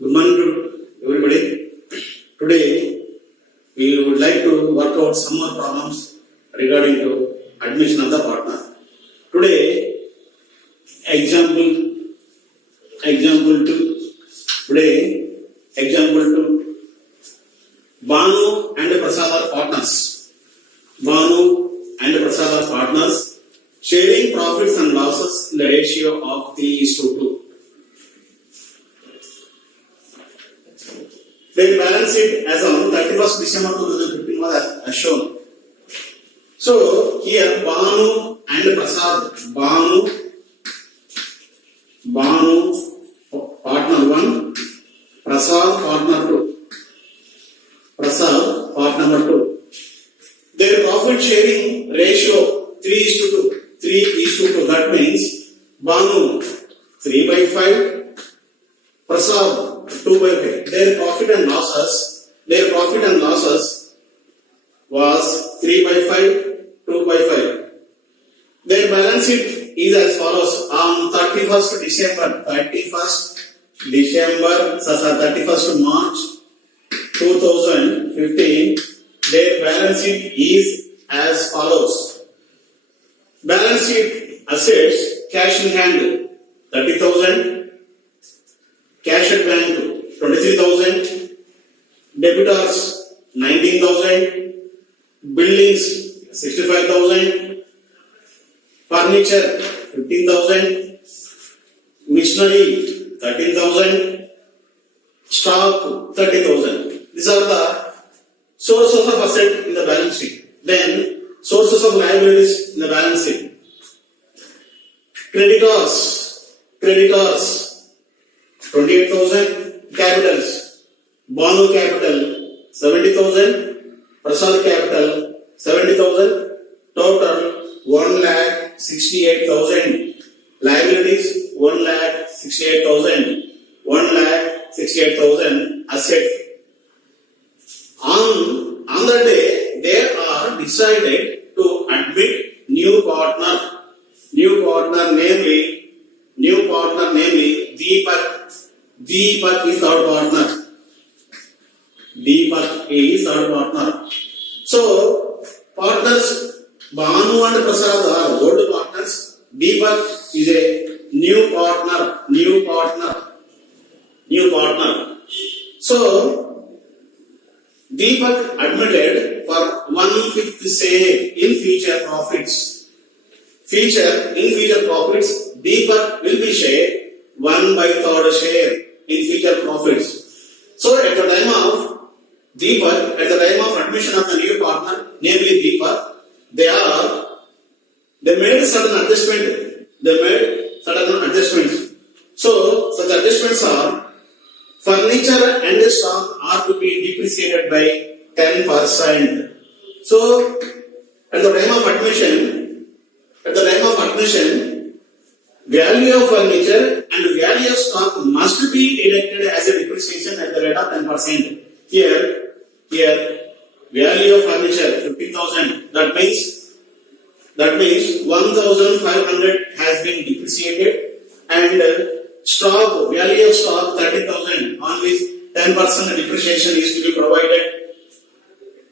Good morning to everybody. Today we would like to work out some more problems regarding to admission of the partner. Today example 2. Today example 2. Banu and Prasad are partners. Banu and Prasad are partners, sharing profits and losses in the ratio of 3:2. They balance it as on 31st December 2015 was as shown. So here Banu and Prasad, Banu partner 1, Prasad partner 2. Prasad partner number 2. Their profit sharing ratio 3:2. 3:2. That means Banu 3/5, Prasad 2/5. Their profit and losses was 3/5, 2/5. Their balance sheet is as follows. On 31st March 2015, their balance sheet is as follows. Balance sheet assets, cash in hand 30,000, cash at bank 23,000, debtors 19,000, buildings 65,000, furniture 15,000, machinery 13,000, stock 30,000. These are the sources of asset in the balance sheet. Then sources of liabilities in the balance sheet. Creditors 28,000, capitals, Banu capital 70,000, Prasad capital 70,000, total 1,68,000, liabilities 1,68,000, 1,68,000 assets. On the day they are decided to admit new partner namely Deepak is our partner. So partners Banu and Prasad are old partners. Deepak is a new partner. So Deepak admitted for 1/5 share in future profits. Deepak will be shared 1/3 share in future profits. So at the time of admission of the new partner, namely Deepak, they made certain adjustments. So such adjustments are: furniture and stock are to be depreciated by 10%. So at the time of admission, value of furniture and value of stock must be deducted as a depreciation at the rate of 10%. Here value of furniture 15,000. That means 1,500 has been depreciated, and value of stock 30,000, on which 10% depreciation is to be provided.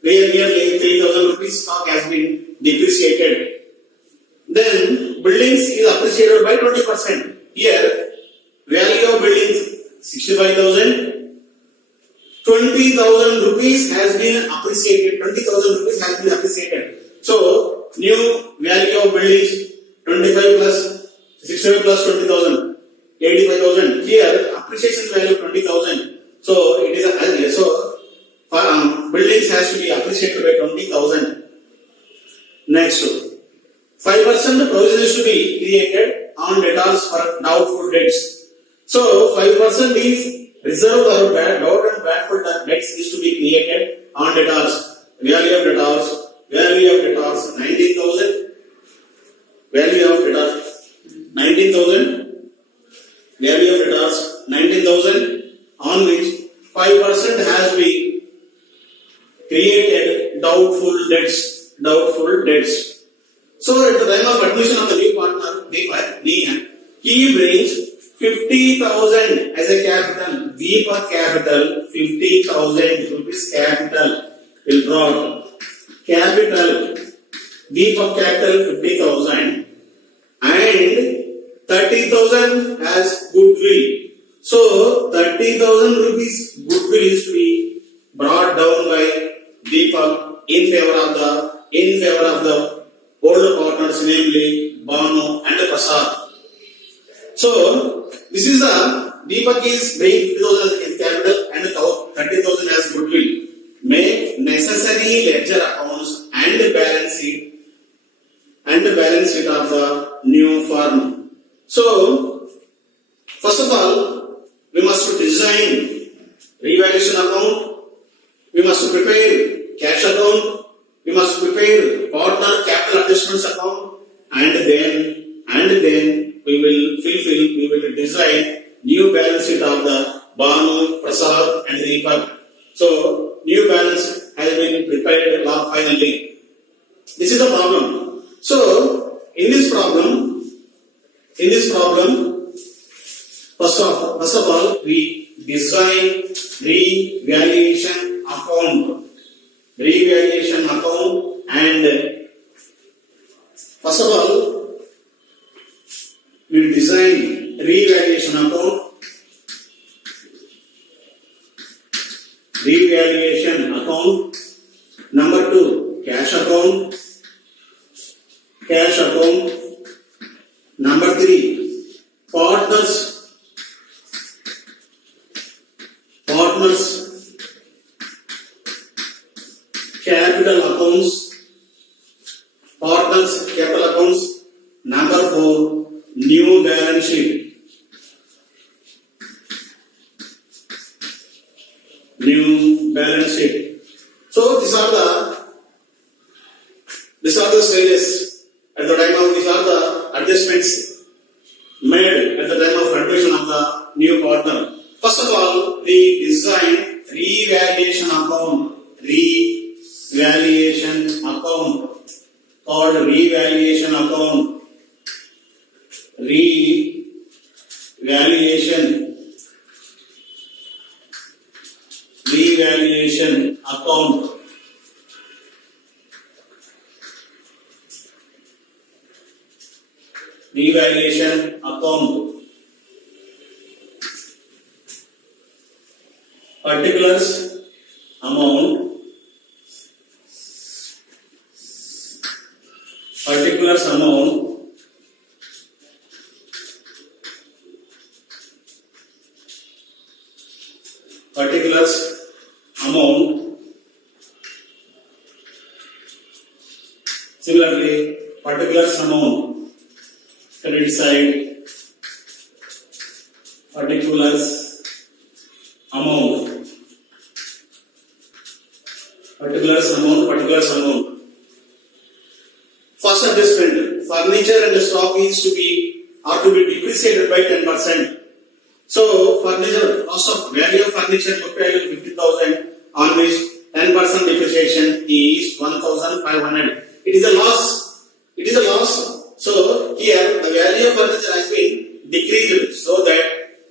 Nearly 3,000 rupees stock has been depreciated. Then buildings is appreciated by 20%. Here value of buildings 65,000, 20,000 rupees has been appreciated. So new value of buildings 25 plus 65 plus 20,000, 85,000. Here appreciation value 20,000. So it is buildings has to be appreciated by 20,000. Next, 5% provision is to be created on debtors for doubtful debts. So 5% is reserved for doubt and doubtful debts is to be created on debtors. Value of debtors 19,000. Value of debtors 19,000, on which 5% has been created doubtful debts. So at the time of admission of the new partner, he brings 50,000 as a capital. Deepak capital 50,000 rupees capital will brought. Capital Deepak capital 50,000 and 30,000 as goodwill. So 30,000 rupees goodwill is to be brought down by Deepak in favor of the older partners, namely Banu and Prasad. So this is the Deepak is bringing 50,000 as capital and 30,000 as goodwill. Make necessary ledger accounts and the balance sheet of the new firm. So first of all, we must design revaluation account. We must prepare cash account. We must prepare partner capital adjustments account, and then we will design new balance sheet of the Banu, Prasad and Deepak. So new balance has been prepared finally. This is the problem. So in this problem, first of all, we design revaluation account, and first of all, we design revaluation account. Number 2, cash account. Number 3, partners capital accounts. Number 4, new balance sheet. So these are the stages at the time of, these are the adjustments made at the time of admission of the new partner. First of all, we design revaluation account called revaluation account. Revaluation account. Particulars amount. Similarly, particulars amount, credit side, particulars amount. First adjustment, furniture and stock is to be depreciated by 10%. So furniture, cost of value of furniture book value 50,000, on which 10% depreciation is 1,500. It is a loss. So here the value of furniture has been decreased, so that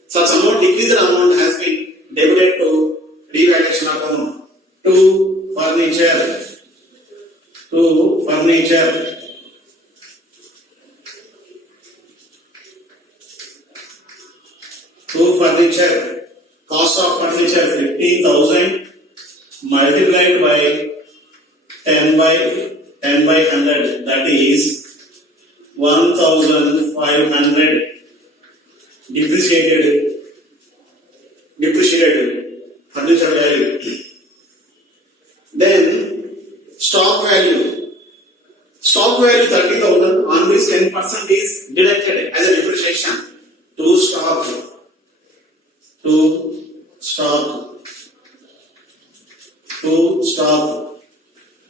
such amount, decreased amount has been debited to revaluation account. To furniture. Cost of furniture 15,000 multiplied by 10 by 100, that is 1,500 depreciated furniture value. Then stock value 30,000, on which 10% is deducted as a depreciation. To stock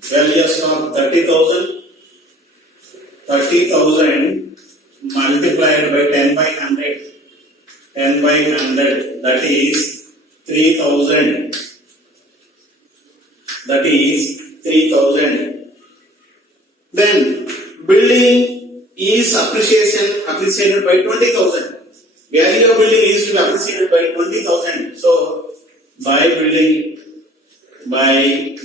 value of stock 30,000 multiplied by 10 by 100, that is 3,000. Then building is appreciated by 20,000. value of building is to be appreciated by 20,000. So by building 20,000.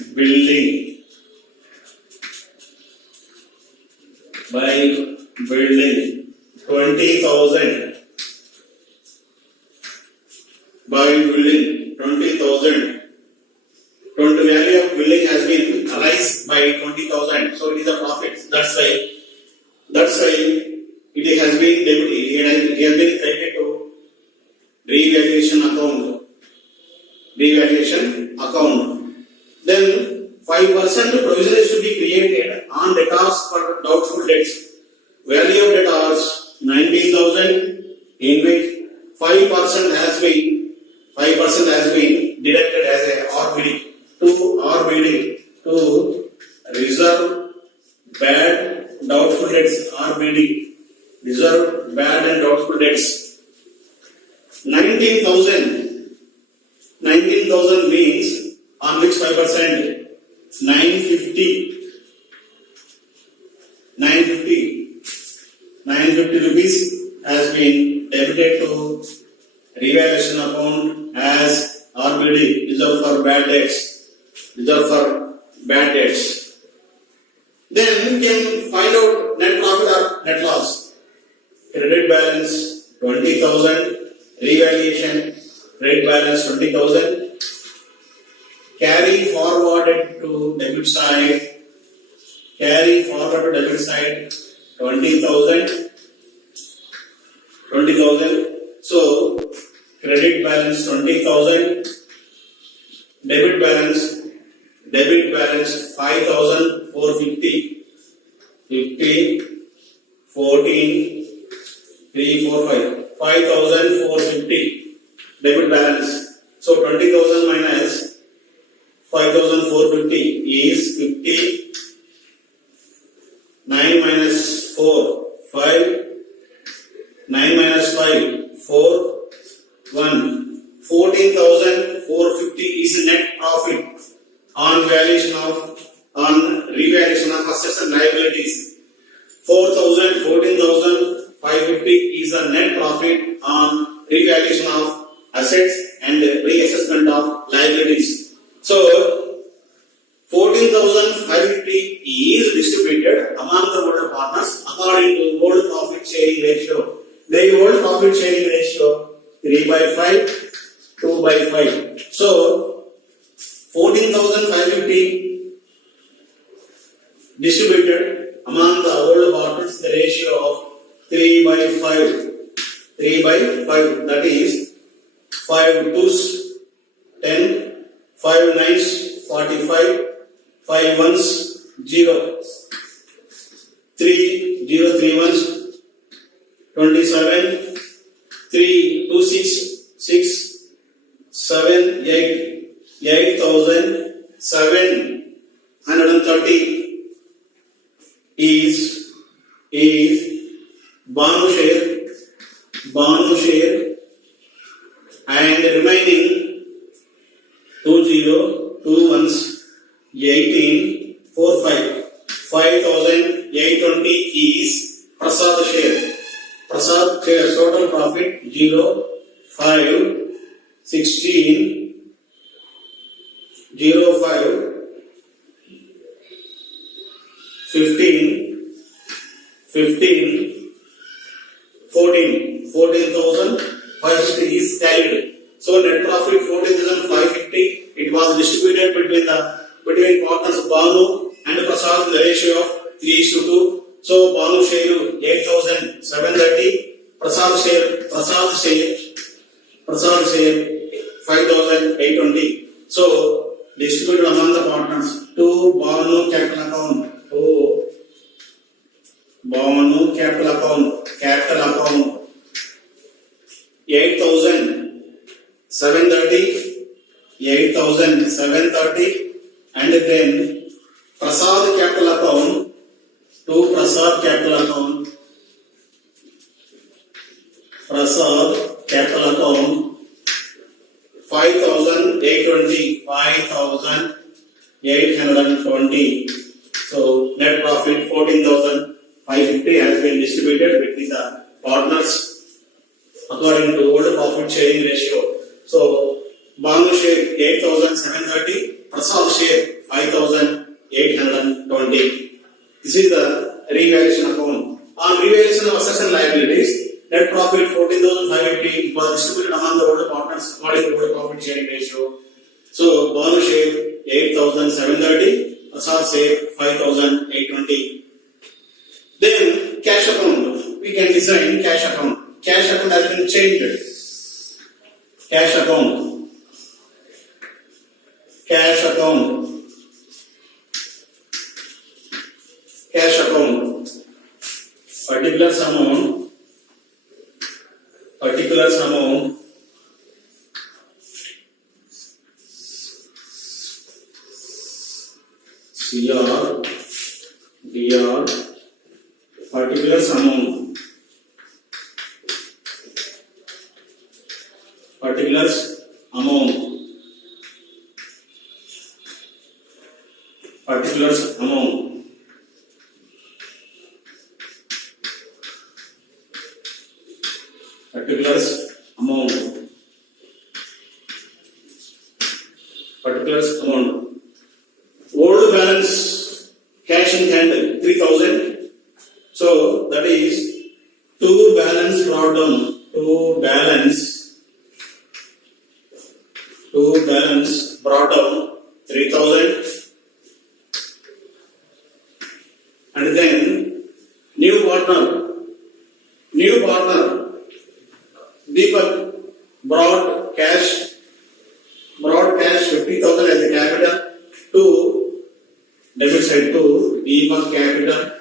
By building 20,000. Total value of building has been raised by 20,000. So it is a profit. That's why it has been debited. It has been credited to revaluation account. Then 5% provision is to be created on debtors for doubtful debts. Value of debtors 19,000, in which 5% has been deducted as a RBD to reserve bad doubtful debts. RBD, reserve bad and doubtful debts. 19,000 means on which 5%? 950 rupees has been debited to revaluation account as RBD, reserve for bad debts. Then we can find out net profit or net loss. Credit balance 20,000, revaluation, credit balance 20,000, carry forwarded to debit side 20,000. So credit balance 20,000, debit balance 5,450, 50, 14, 3, 4, 5, 5,450 debit balance. So 20,000 minus 5,450 is 50. 9 minus 4, 5. 9 minus 5, 4, 1. 14,450 is net profit on revaluation of assets and liabilities. 14,550 is the net profit on revaluation of assets and reassessment of liabilities. So 14,550 is distributed among the older partners according to old profit sharing ratio. The old profit sharing ratio 3/5, 2/5. So 14,550 distributed among the old partners, the ratio of 3/5. 3/5, that is 5 2s 10, 5 9s 45, 5 1s 0, 3 0 3 1s 27, 3 2 6 6 7 8 8,730 is Banu share, and remaining 2 1s 18 4 5 5,820 is Prasad share. Total profit 0 5 16 0 5 15 14,550 is tallied. So net profit 14,550. It was distributed between partners Banu and Prasad in the ratio of 3:2. So Banu share 8,730. Prasad share 5,820. So distributed among the partners to Banu capital account. Capital account 8,730, and then Prasad capital account to Prasad capital account 5,820. So net profit 14,550 has been distributed between the partners according to old profit sharing ratio. So Banu share 8,730, Prasad share 5,820. This is the revaluation account. On revaluation of assets and liabilities, net profit 14,580 was distributed among the old partners according to old profit sharing ratio. So Banu share 8,730, Prasad share 5,820. Then cash account. We can design cash account. Cash account has been changed. Cash account. Cash account. Cash account. Particulars amount. Particulars amount. CR. DR. Particulars amount. Particulars amount. Particulars amount. Particulars amount. Particulars amount. Old balance cash in hand 3,000. So that is to balance brought down. To balance brought down 3,000. And then new partner Deepak brought cash 50,000 as a capital to debit side to Deepak capital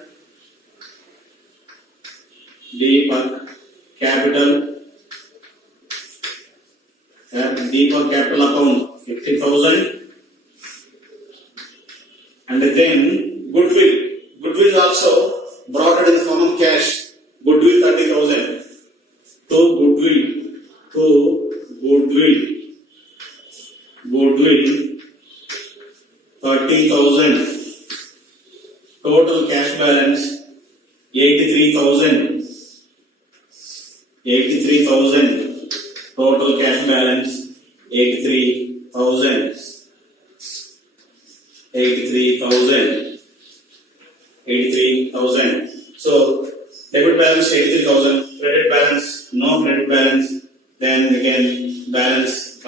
Deepak capital account 50,000. And then goodwill is also brought in the form of cash. Goodwill 30,000 to goodwill 30,000. Total cash balance 83,000. Total cash balance 83,000. So debit balance 83,000, credit balance no credit balance. Then again balance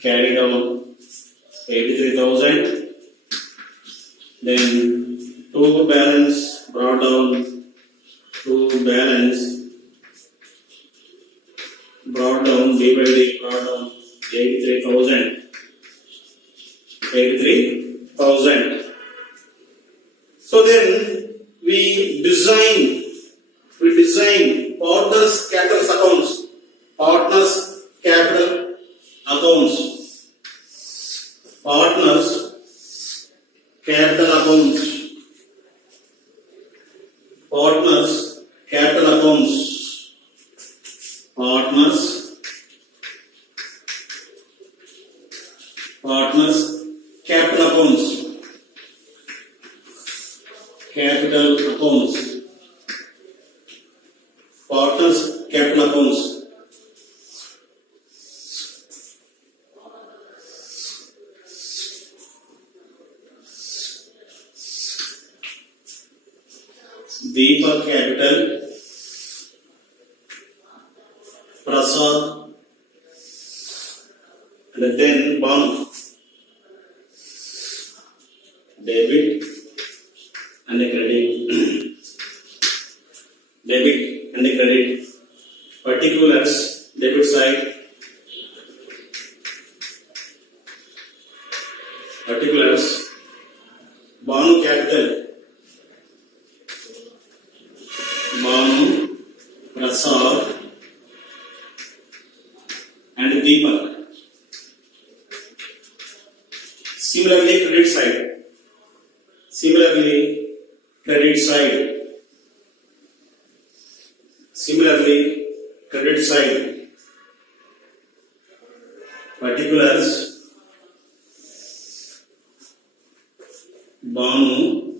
carried on 83,000. Then to balance brought down 83,000. So then we design partners capital accounts. Partners capital accounts. Partners capital accounts. Partners capital accounts. Partners capital accounts. Capital accounts. Partners capital accounts. Deepak capital, Prasad, and then Banu. Debit and a credit. Debit and a credit. Particulars, debit side. Particulars, Banu capital. Banu, Prasad, and Deepak. Similarly, credit side. Similarly, credit side. Particulars, Banu,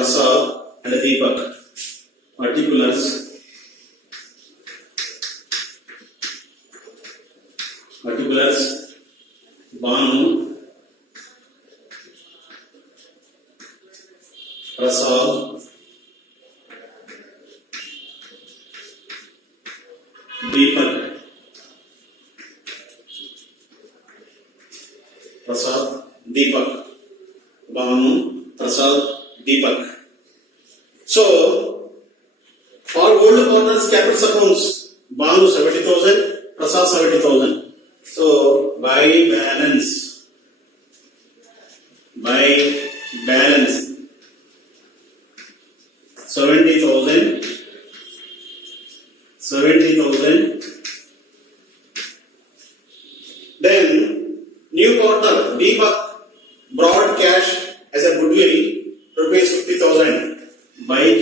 Prasad and Deepak. Particulars. Banu, Prasad, Deepak. Prasad, Deepak. Banu, Prasad, Deepak. So, for old partners capital accounts, Banu 70,000, Prasad 70,000. So, by balance, 70,000, Then, new partner, Deepak, brought cash as a goodwill, rupees 50,000. Buy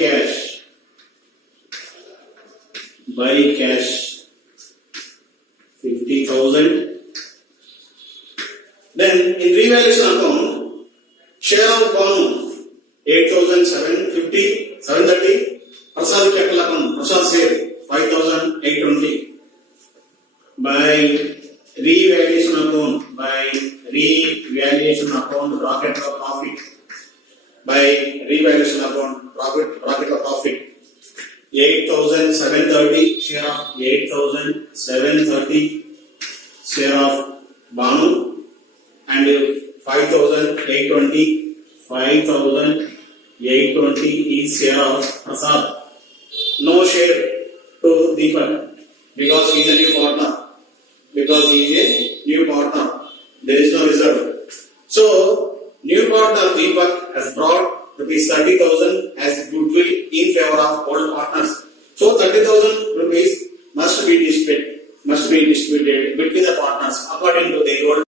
cash, 50,000. Then, in revaluation account, share of Banu, 8,750, 730. Prasad capital account, Prasad share, 5,820. By revaluation account, bracket of profit. By revaluation account, bracket of profit. 8,730 share of 8,730 share of Banu and 5,820 is share of Prasad. No share to Deepak because he is a new partner. There is no reserve. So, new partner Deepak has brought rupees 30,000 as goodwill in favor of old partners. So, 30,000 rupees must be distributed between the partners according to their old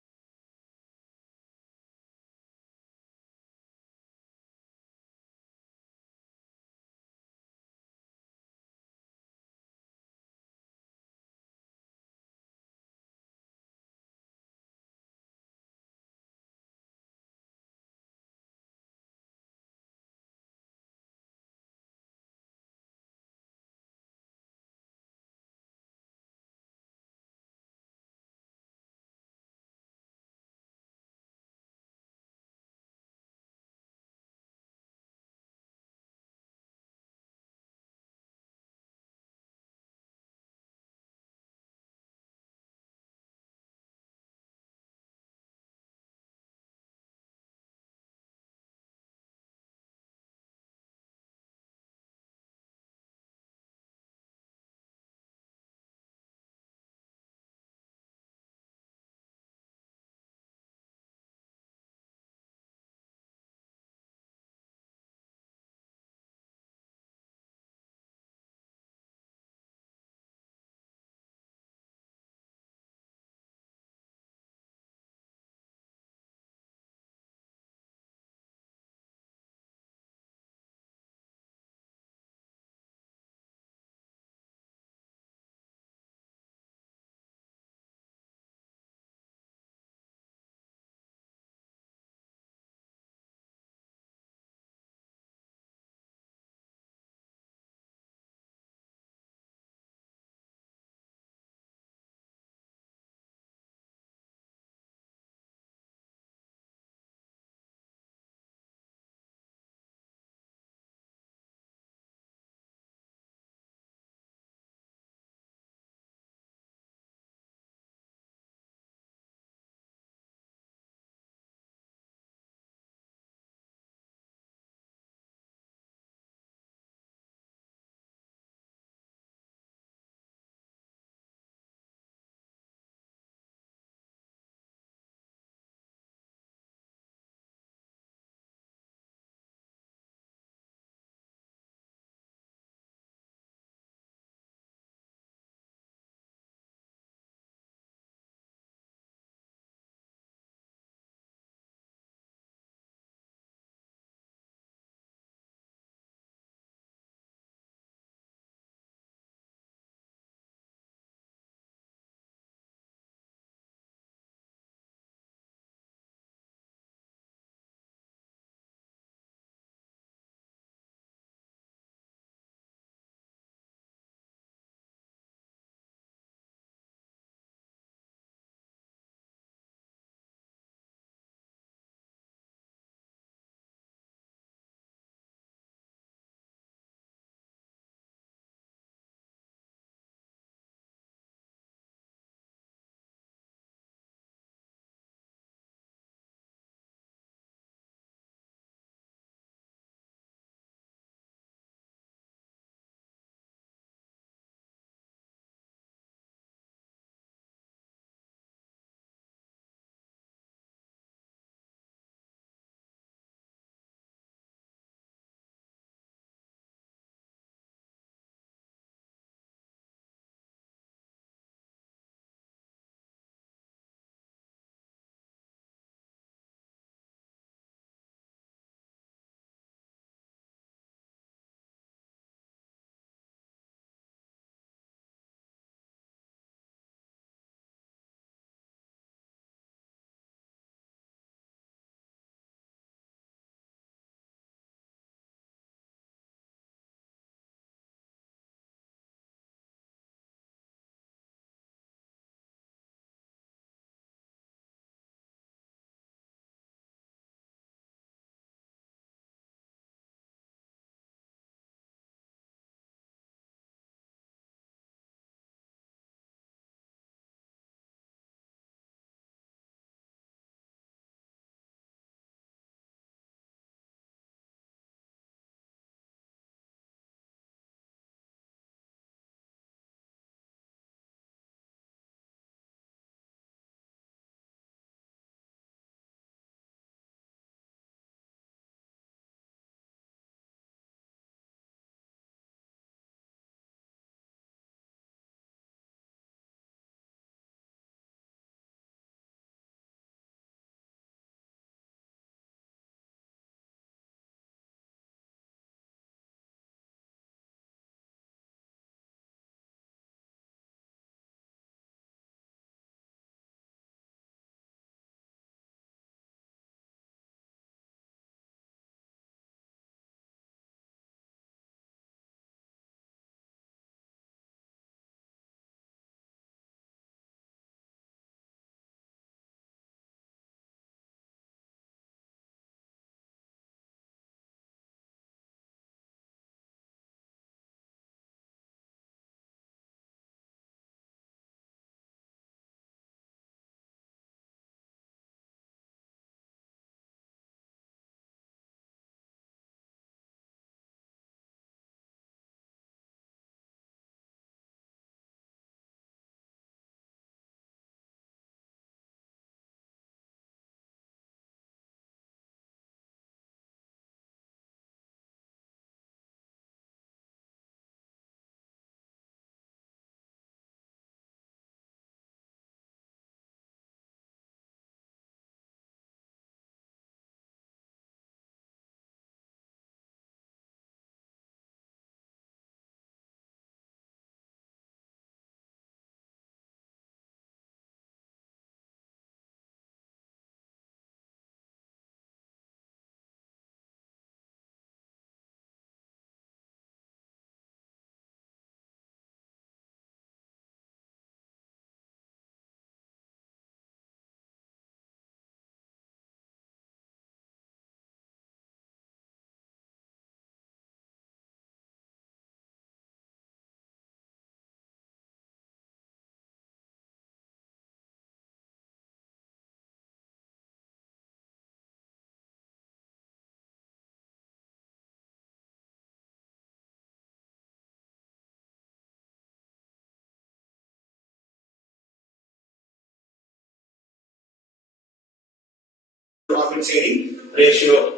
profit sharing ratio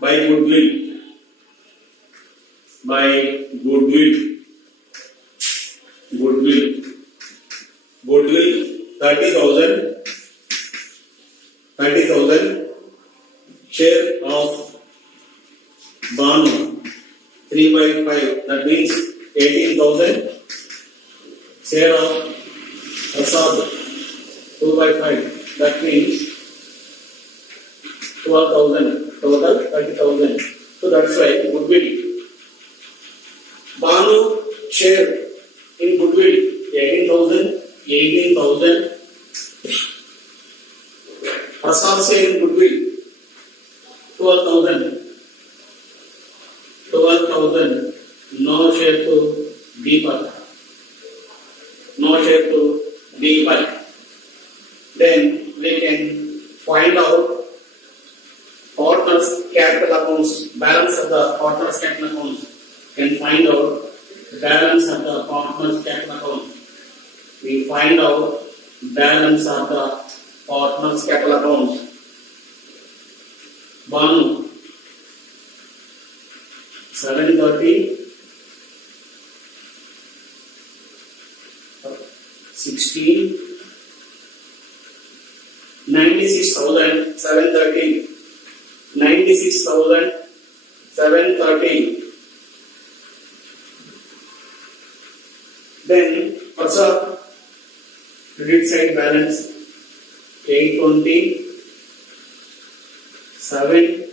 by goodwill. By goodwill. Goodwill. Goodwill 30,000. 30,000 share of Banu 3 by 5, that means 18,000 share of Prasad 2 by 5, that means 12,000, total 30,000. So that's why goodwill. Banu share in goodwill 18,000, 18,000. Prasad share in goodwill 12,000. 12,000. No share to Deepak. No share to Deepak. Then we can find out partners capital accounts, balance of the partners capital accounts. Can find out balance of the partners capital account. We find out balance of the partners capital account. Banu 730 16 96,730 96,730. Then Prasad credit side balance 820 7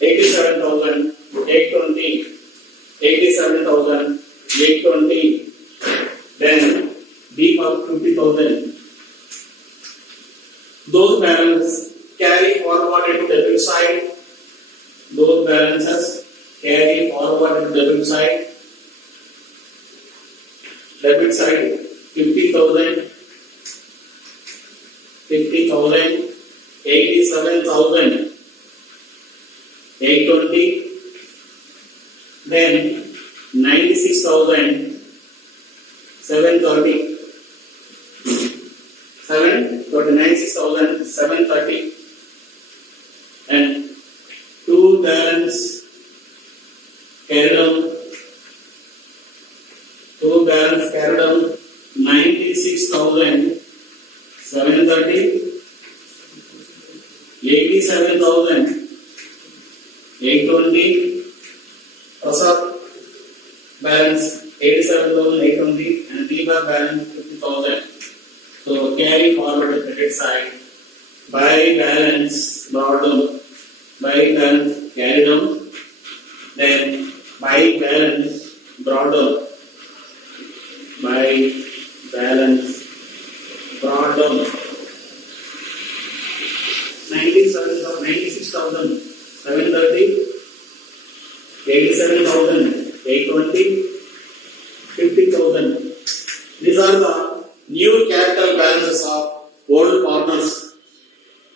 87,000 820 87,000 820. Then Deepak 50,000. Those balances carry forward into debit side. Those balances carry forward into debit side. Debit side 50,000 50,000 87,000 820. Then 96,730 96,730. And two balance carried on. Two balance carried on 96,730 87,000 820. Prasad balance 87,820 and Deepak balance 50,000. So carry forward the credit side. By balance brought down. By balance carried on. Then by balance brought down. By balance brought down. 96,730 87,820 50,000. These are the new capital balances of old partners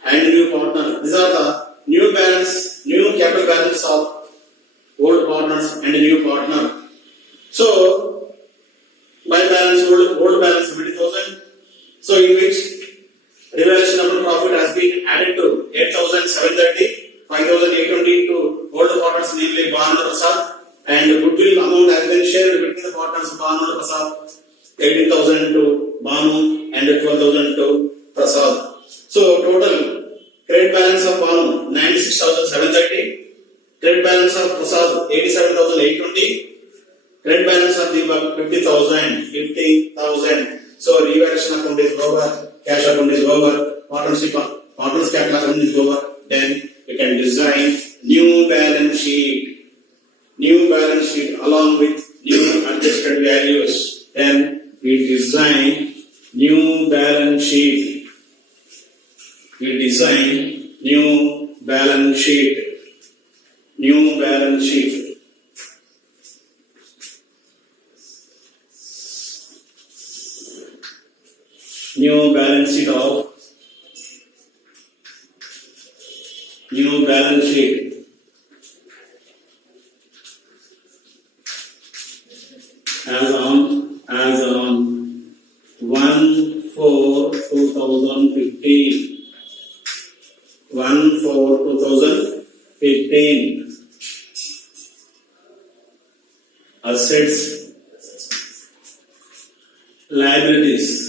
and new partners. These are the new capital balance of old partners and new partner. So by balance old balance 20,000. So in which revaluation of profit has been added to 8,730, 5,820 to old partners, namely Banu and Prasad, and goodwill amount has been shared between the partners Banu and Prasad, 18,000 to Banu and 12,000 to Prasad. So total credit balance of Banu 96,730, credit balance of Prasad 87,820, credit balance of Deepak 50,000. So revaluation account is lower, cash account is lower, partners capital account is lower. Then we can design new balance sheet along with new adjusted values. Then we design new balance sheet. New balance sheet. New balance sheet as on 1/4/2015. Assets, liabilities.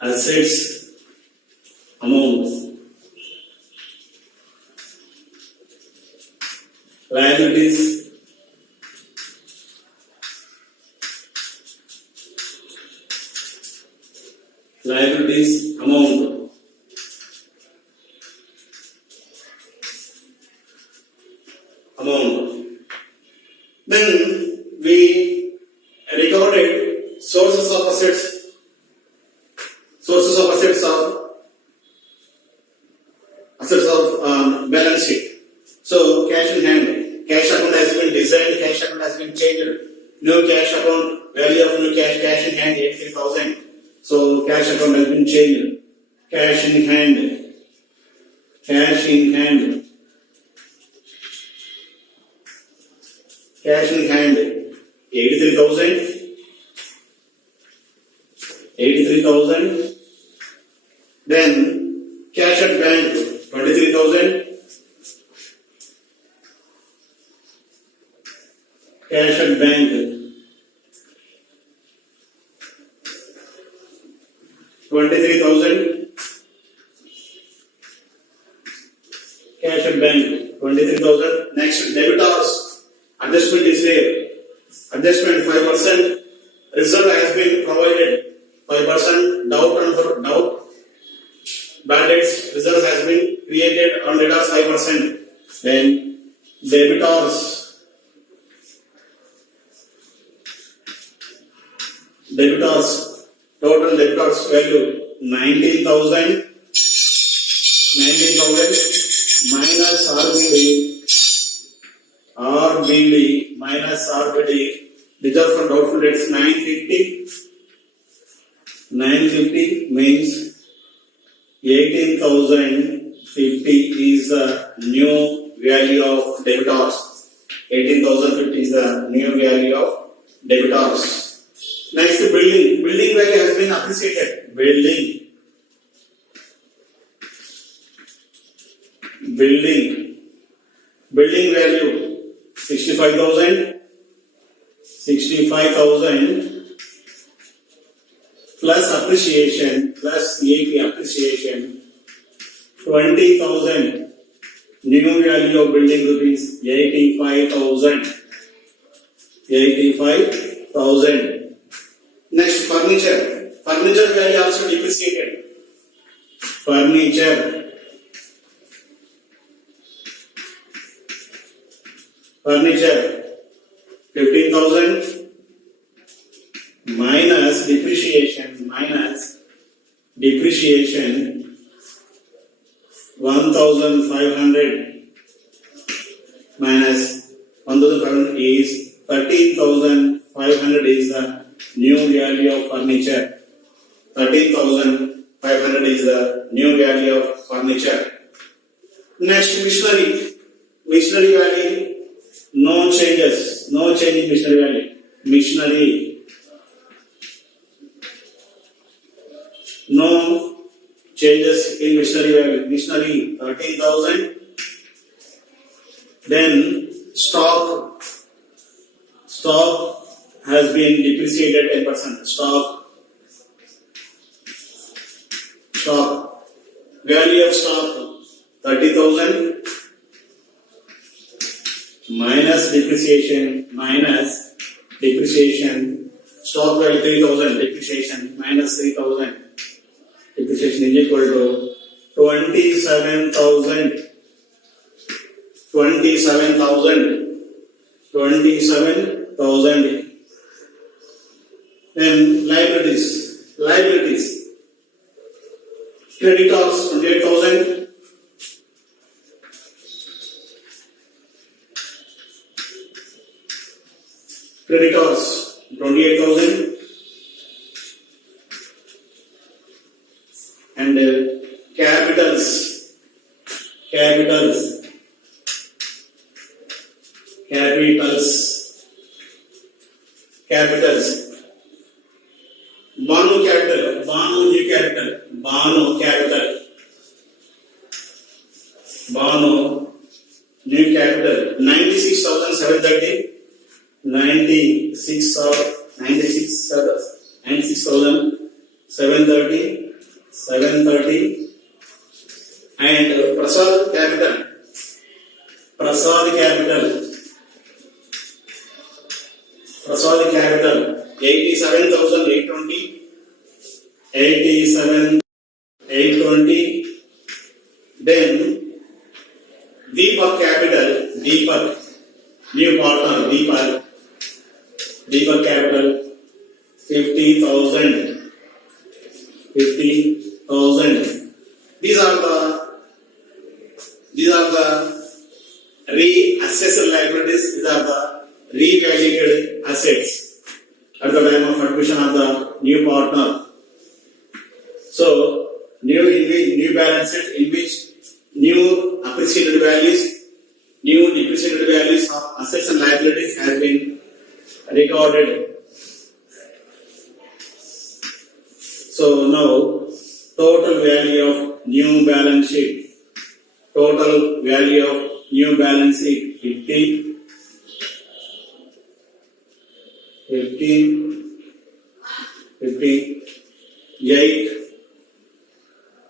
Assets, amount. Liabilities, amount. Then we recorded sources of assets of balance sheet. So cash in hand, cash account has been designed, cash account has been changed. New cash account, value of new cash in hand 83,000. So cash account has been changed. Cash in hand, 83,000. Then cash at bank 23,000. Cash at bank 23,000. Cash at bank 23,000. Next, debitors. Adjustment is there. Adjustment 5%. Reserve has been provided 5%. Doubt. Bad debts reserve has been created on debtors 5%. Then debitors. Total debtors value 19,000 minus RBD minus RBD. Reserve for doubtful debts 950. 950 means 18,050 is the new value of debitors. 18,050 is the new value of debitors. Next, building. Building value has been appreciated. Building value 65,000 plus appreciation plus EAP appreciation 20,000. New value of building rupees 85,000. Next, furniture. Furniture value also depreciated. Furniture 15,000 minus depreciation 1,500 minus 1,500 is 13,500 is the new value of furniture. 13,500 is the new value of furniture. Next, machinery. Machinery value, no changes. No change in machinery value. Machinery, no changes in machinery value. Machinery 13,000. Then stock has been depreciated 10%. Stock value of stock 30,000 minus depreciation stock value 3,000 depreciation minus 3,000 depreciation is equal to 27,000. Then liabilities creditors 28,000. Creditors 28,000. and capitals, capitals, Banu capital, Banu new capital, Banu capital, Banu new capital, 96,730, 96,730, and Prasad capital, Prasad capital, 87,820, 87,820. Then Deepak capital, Deepak, new partner, Deepak capital, 50,000. These are the reassessed liabilities. These are the revalued assets at the time of admission of the new partner. So, new balance sheet in which new appreciated values, new depreciated values of assets and liabilities has been recorded. So now, total value of new balance sheet. Total value of new balance sheet 8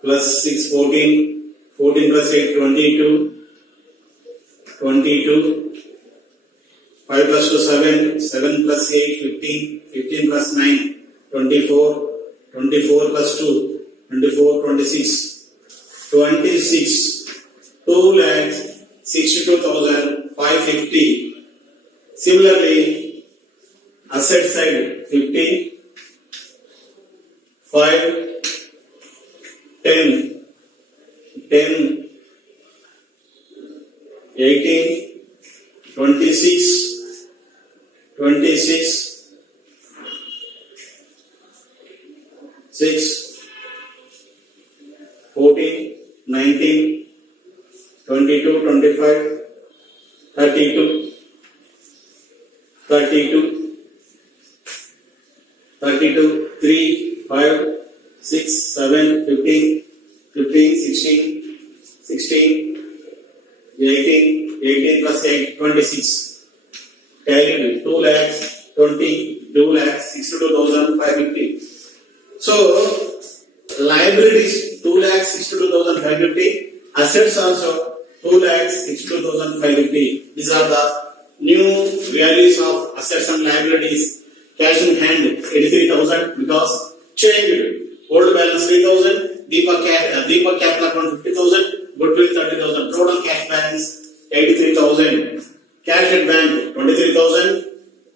plus 6 14, 14 plus 8 22, 5 plus 2 7, 7 plus 8 15, 15 plus 9 24, 24 plus 2 24, 26, 2,62,550. Similarly, asset side 50, 5, 10, 18, 26, 6, 14, 19, 22, 25, 32, 3, 5, 6, 7, 15, 16, 18 plus 8, 26. Carried 2,62,550. So, liabilities 2,62,550. Assets also 2,62,550. These are the new values of assets and liabilities. Cash in hand 83,000 because changed. Old balance 3,000. Deepak capital account 50,000. Goodwill 30,000. Total cash balance 83,000. Cash at bank 23,000.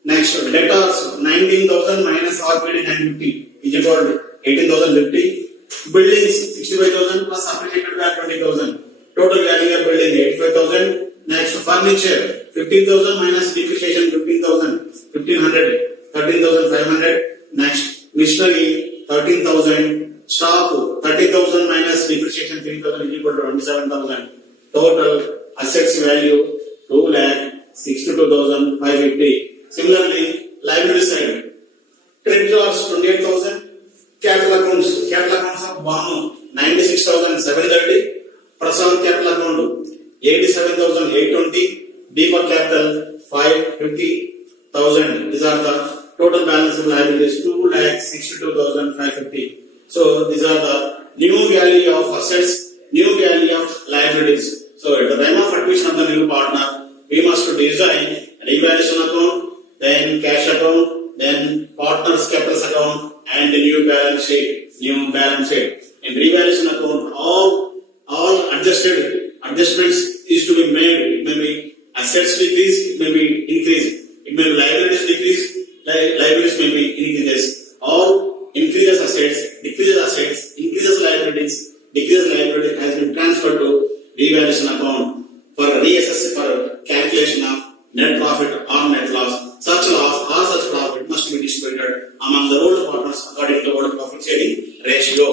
Next debtors 19,000 minus RPD 950 is equal to 18,050. Buildings 65,000 plus appreciated value 20,000. Total value of building 85,000. Next furniture 15,000 minus depreciation 15,000. 1,500. 13,500. Next machinery 13,000. Stock 30,000 minus depreciation 3,000 is equal to 27,000. Total assets value 2,62,550. Similarly, liability side, creditors 28,000, capital accounts of Banu 96,730, Prasad capital account 87,820, Deepak capital 550,000. These are the total balance of liabilities 2,62,550. So these are the new value of assets, new value of liabilities. So at the time of admission of the new partner, we must design revaluation account, then cash account, then partners capital account, and the new balance sheet. In revaluation account, all adjustments is to be made. It may be assets decrease, it may be increase, it may be liabilities decrease, liabilities may be increases. All increases assets, increases liabilities, decreases liability has been transferred to revaluation account for reassess for calculation of net profit or net loss. Such loss or such profit must be distributed among the old partners according to old profit sharing ratio.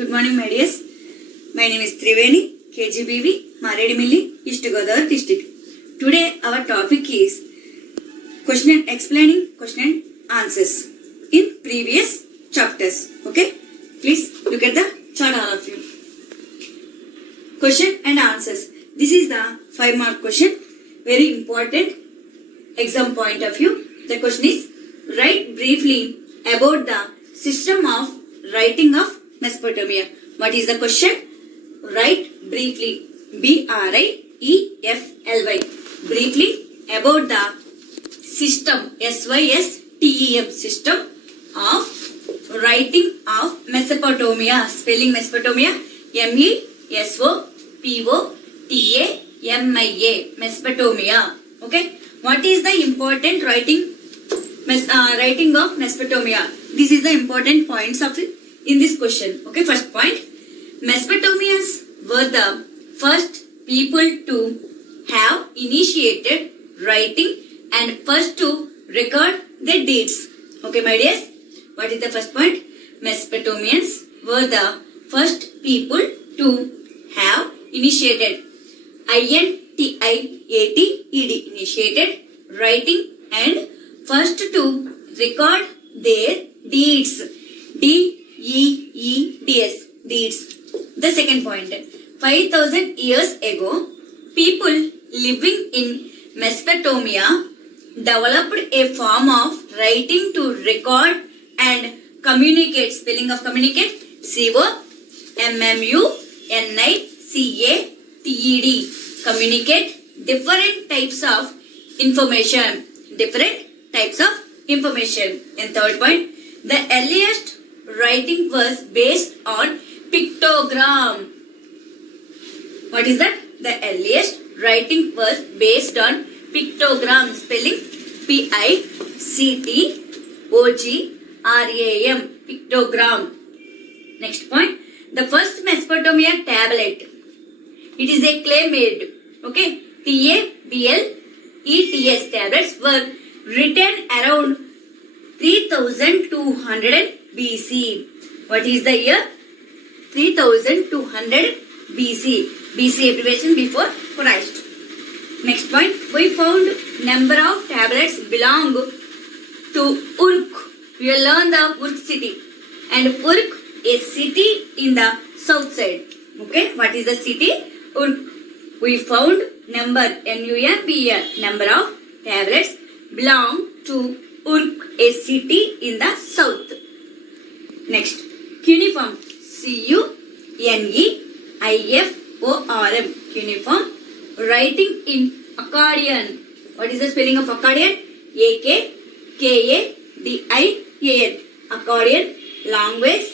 Good morning, my dears. My name is Triveni, KGBV, Maredimilli, East Godavari district. Today our topic is question and explaining question and answers in previous chapters. Okay, please look at the chart, all of you. Question and answers. This is the 5-mark question. Very important exam point of view. The question is, write briefly about the system of writing of Mesopotamia. What is the question? Write briefly. BRIEFLY. Briefly about the system. SYSTEM. System of writing of Mesopotamia. Spelling Mesopotamia. MESOPOTAMIA. Mesopotamia. Okay. What is the important writing of Mesopotamia? This is the important points of in this question. Okay. First point. Mesopotamians were the first people to have initiated writing and first to record their deeds. Okay, my dears. What is the first point? Mesopotamians were the first people to have initiated INTIATED initiated writing and first to record their deeds. DEEDS deeds. The second point. 5,000 years ago, people living in Mesopotamia developed a form of writing to record and communicate. Spelling of communicate. COMMUNICATED. Communicate different types of information. Different types of information. And third point. The earliest writing was based on pictogram. What is that? The earliest writing was based on pictogram. Spelling PICTOGRAM. Pictogram. Next point. The first Mesopotamia tablet. It is a clay made. Okay. TABLETS tablets were written around 3200 BC. What is the year? 3200 BC. BC abbreviation before Christ. Next point. We found number of tablets belong to Uruk. We will learn the Uruk city. And Uruk, a city in the south side. Okay. What is the city? Uruk. We found number NUMBR. Number of tablets belong to Uruk, a city in the south. Next. Cuneiform. CUNEIFORM. Cuneiform. Writing in Akkadian. What is the spelling of Akkadian? AKKADIAN. Akkadian language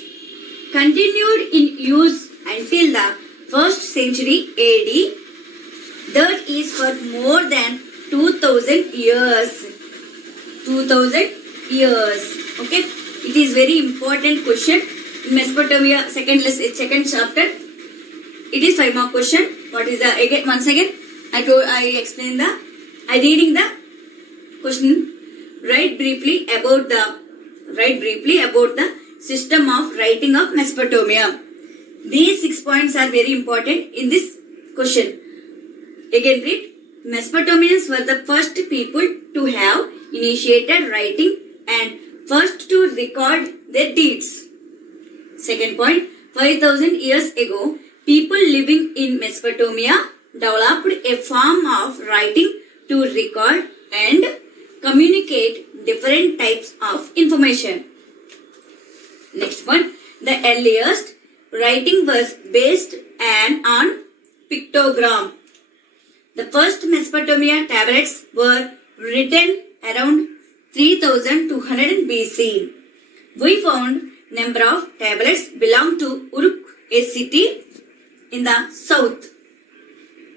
continued in use until the 1st century AD. That is for more than 2000 years. 2000 years. Okay. It is very important question. Mesopotamia second chapter. It is 5-mark question. What is the once again? I explain the. I reading the question. Write briefly about the system of writing of Mesopotamia. These 6 points are very important in this question. Again read. Mesopotamians were the first people to have initiated writing and first to record their deeds. Second point. 5,000 years ago, people living in Mesopotamia developed a form of writing to record and communicate different types of information. Next one. The earliest writing was based on pictogram. The first Mesopotamia tablets were written around 3200 BC. We found number of tablets belong to Uruk, a city in the south.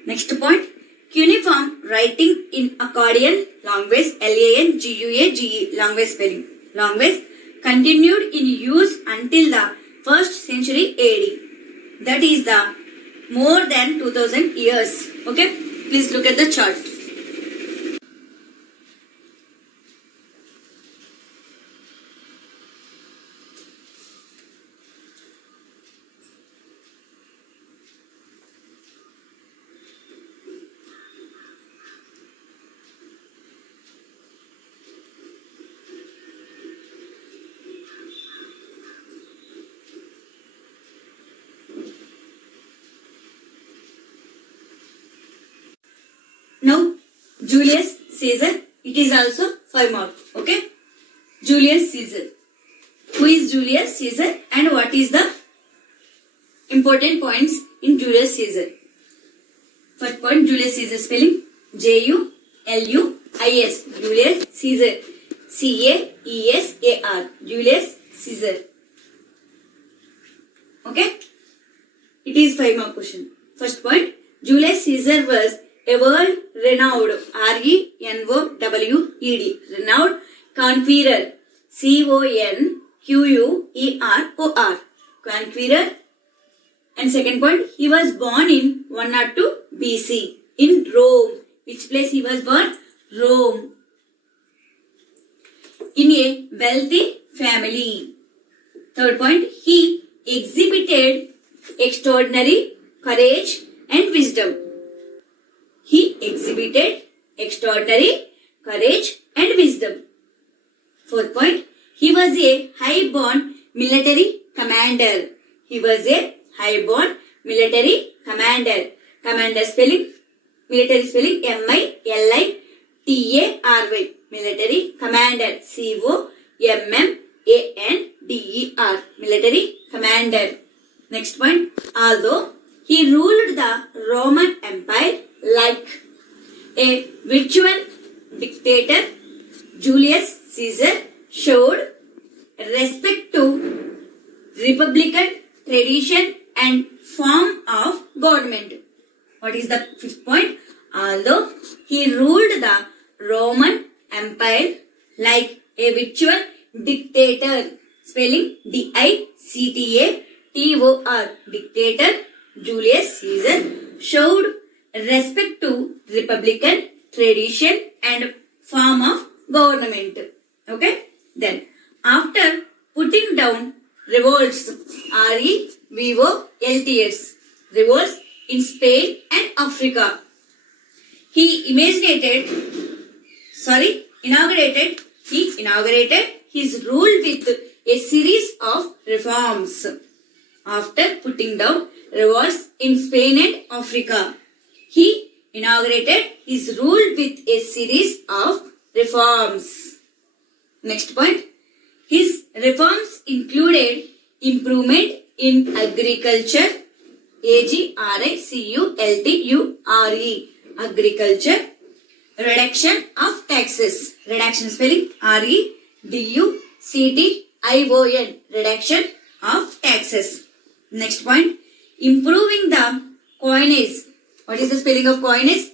Next point. Cuneiform writing in Akkadian language. LANGUAGE. Language spelling. Language continued in use until the 1st century AD. That is the more than 2000 years. Okay. Please look at the chart. Now, Julius Caesar, it is also 5 marks. Okay? Julius Caesar. Who is Julius Caesar and what is the important points in Julius Caesar? First point, Julius Caesar spelling Julius Julius Caesar. Caesar. Julius Caesar. Okay? It is 5 mark question. First point, Julius Caesar was a world renowned Renowed renowned conqueror Conqueror conqueror. And second point, he was born in 102 BC in Rome. Which place he was born? Rome. In a wealthy family. Third point, he exhibited extraordinary courage and wisdom. He exhibited extraordinary courage and wisdom. Fourth point, he was a high-born military commander. He was a high-born military commander. Commander spelling, military spelling Military. Military commander Commander. Military commander. Next point, although he ruled the Roman Empire like a virtual dictator, Julius Caesar showed respect to republican tradition and form of government. What is the fifth point? Although he ruled the Roman Empire like a virtual dictator, spelling Dictator, dictator, Julius Caesar showed respect to republican tradition and form of government. Okay? Then, after putting down revolts, revolts in Spain and Africa, he inaugurated his rule with a series of reforms. After putting down revolts in Spain and Africa, he inaugurated his rule with a series of reforms. Next point, his reforms included improvement in agriculture, agriculture, reduction of taxes, reduction spelling reduction of taxes. Next point, improving the coinage. What is the spelling of coinage?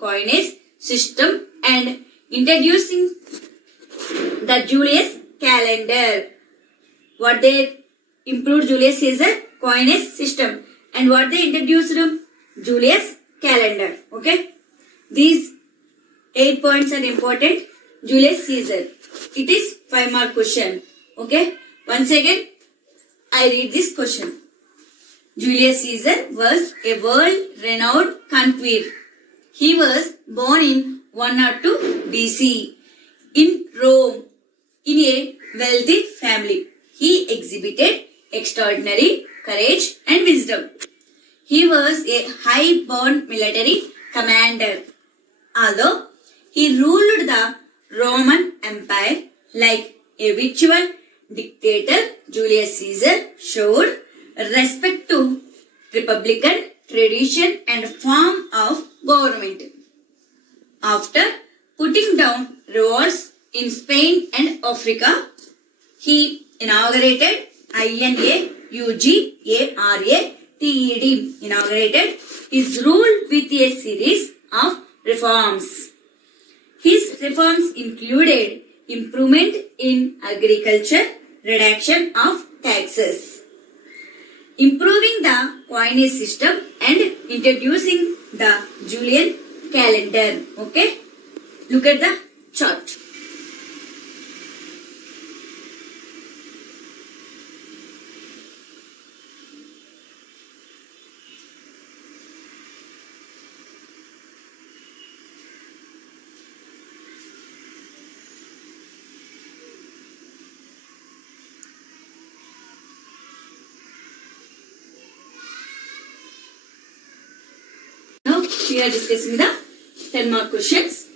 Coinage system and introducing the Julius calendar. What they improved Julius Caesar? Coinage system. And what they introduced? Julius calendar. Okay. These 8 points are important. Julius Caesar. It is 5 mark question. Okay. Once again, I read this question. Julius Caesar was a world-renowned conqueror. He was born in 102 BC in Rome in a wealthy family. He exhibited extraordinary courage and wisdom. He was a high-born military commander. Although he ruled the Roman Empire like a virtual dictator, Julius Caesar showed respect to republican tradition and form of government. After putting down revolts in Spain and Africa, he inaugurated inaugurated his rule with a series of reforms. His reforms included improvement in agriculture, reduction of taxes, improving the coinage system and introducing the Julian calendar. Okay? Look at the chart. Now, we are discussing the 10 mark questions.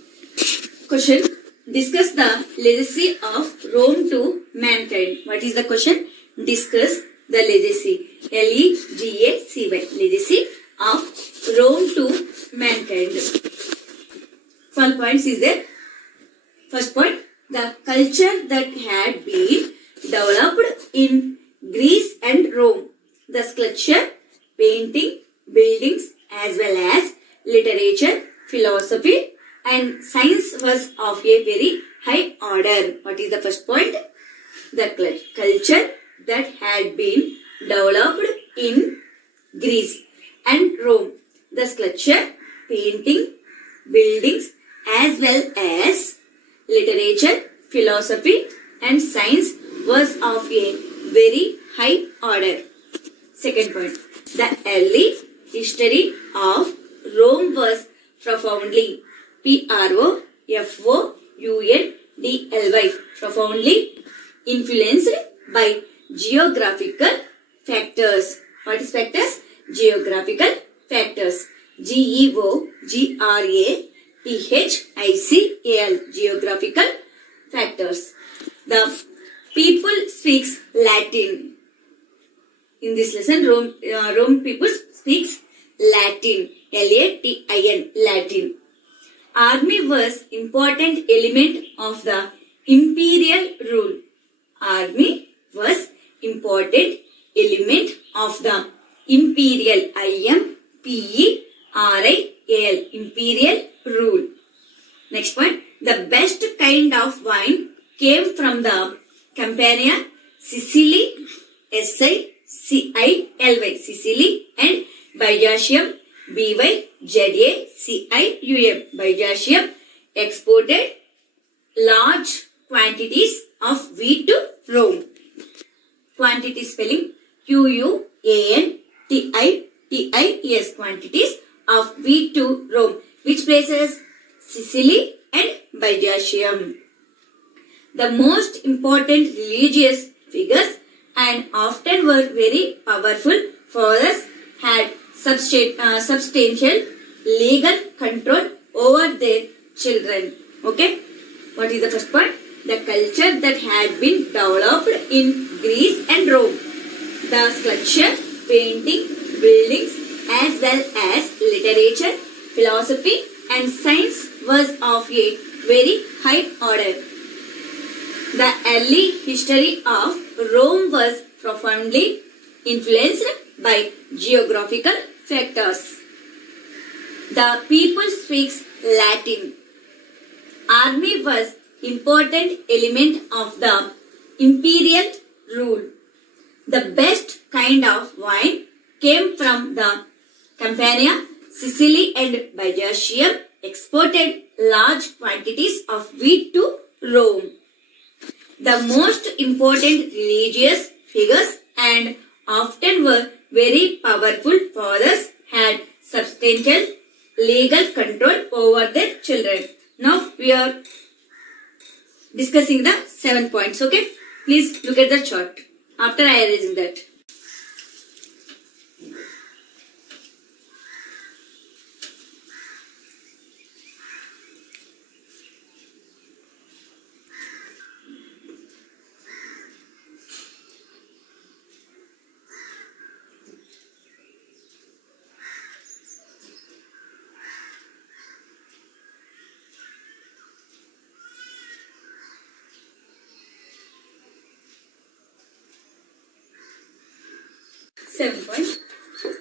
Question. Discuss the legacy of Rome to mankind. What is the question? Discuss the legacy. Legacy. Legacy of Rome to mankind. 12 points is there. First point. The culture that had been developed in Greece and Rome. The sculpture, painting, buildings as well as literature, philosophy and science was of a very high order. What is the first point? The culture that had been developed in Greece and Rome. The sculpture, painting, buildings as well as literature, philosophy and science was of a very high order. Second point. The early history of Rome was profoundly profoundly influenced by geographical factors. What is factors? Geographical factors. GEOGRAPHICAL. Geographical factors. The people speaks Latin. In this lesson, Rome people speaks Latin. Latin. Latin. Army was important element of the imperial rule. Army was important element of the imperial imperial rule. Next point. The best kind of wine came from the Campania, Sicily, Sicily and Byzantium, Byzantium. Byzantium exported large quantities of wheat to Rome. Quantity spelling QUANTITIS. Quantities of wheat to Rome. Which places? Sicily and Byzantium. The most important religious figures and often were very powerful fathers had substantial legal control over their children. Okay? What is the first point? The culture that had been developed in Greece and Rome. The sculpture, painting, buildings as well as literature, philosophy and science was of a very high order. The early history of Rome was profoundly influenced by geographical factors. The people speaks Latin. Army was important element of the imperial rule. The best kind of wine came from the Campania, Sicily and Byzantium exported large quantities of wheat to Rome. The most important religious figures and often were very powerful fathers had substantial legal control over their children. Now we are discussing the 7 points. Okay, please look at the chart after I erasing that.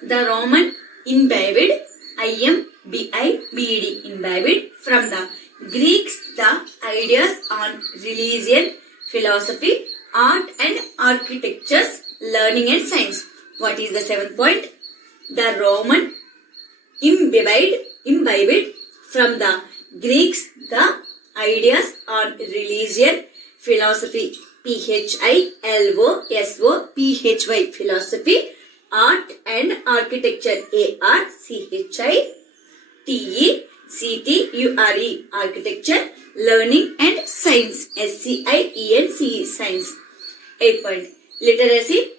The Roman imbibed, imbibed from the Greeks the ideas on religion, philosophy, art and architectures, learning and science. What is the 7th point? The Roman imbibed from the Greeks the ideas on religion, philosophy, philosophy, philosophy, art and architecture, architecture, architecture, learning and science, science. 8 point. Literacy,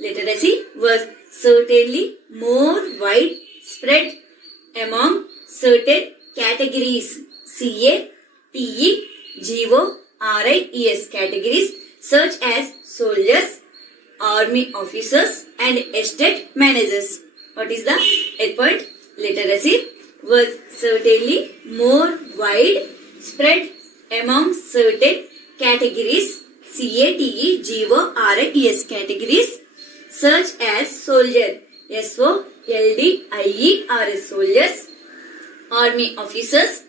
literacy was certainly more widespread among certain categories. CATEGORIES categories such as soldiers, army officers and estate managers. What is the 8th point? Literacy was certainly more widespread among certain categories. CATEGORIES categories such as soldier, SOLDIERS soldiers, army officers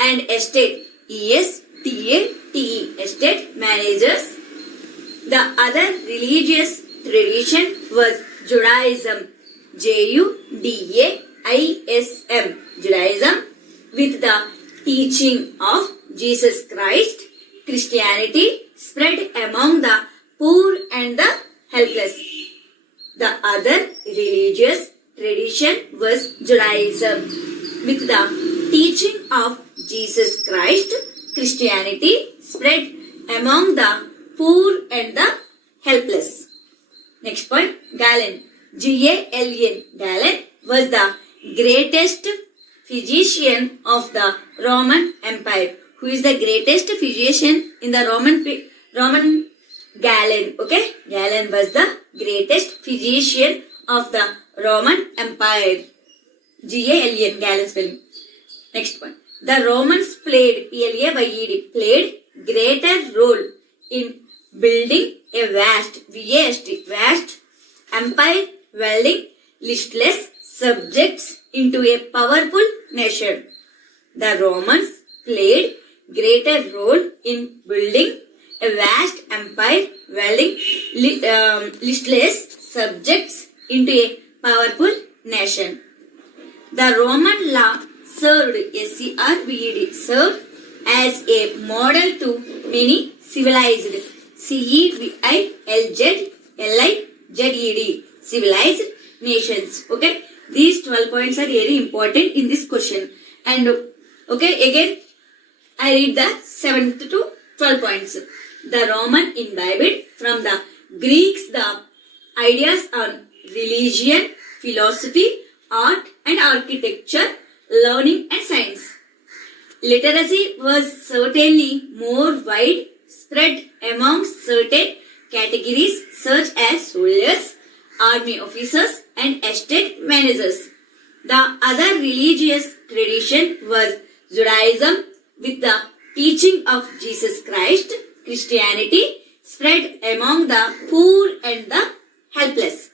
and estate, ESTATE estate managers. The other religious tradition was Judaism, JUDAISM, Judaism, with the teaching of Jesus Christ. Christianity spread among the poor and the helpless. The other religious tradition was Judaism, with the teaching of Jesus Christ. Christianity spread among the poor and the helpless. Next point, Galen. Galen. Galen was the greatest physician of the Roman Empire. Who is the greatest physician in the Roman Galen? Okay, Galen was the greatest physician of the Roman Empire. Galen, Galen spelling. Next one. The Romans played played greater role in building a vast empire, welding listless subjects into a powerful nation. The Romans played greater role in building a vast empire, welding listless subjects into a powerful nation. The Roman law served served as a model to many civilized civilized nations. Okay, these 12 points are very important in this question. And okay, again I read the 7th to 12 points. The Roman imbibed from the Greeks the ideas on religion, philosophy, art and architecture, learning and science. Literacy was certainly more widespread among certain categories such as soldiers, army officers and estate managers. The other religious tradition was Judaism, with the teaching of Jesus Christ. Christianity spread among the poor and the helpless.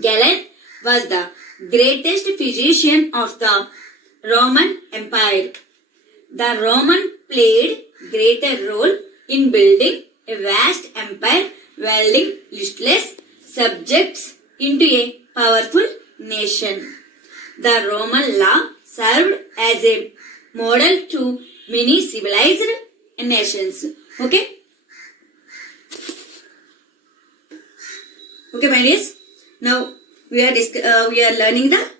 Galen was the greatest physician of the Roman Empire. The Roman played greater role in building a vast empire, welding listless subjects into a powerful nation. The Roman law served as a model to many civilized nations. Okay? Okay, my dears. Now we are learning the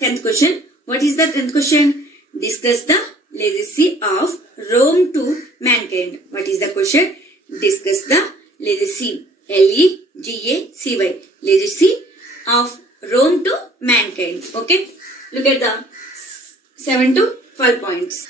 10th question. What is the 10th question? Discuss the legacy of Rome to mankind. What is the question? Discuss the legacy. Legacy. Legacy of Rome to mankind. Okay? Look at the 7 to 12 points.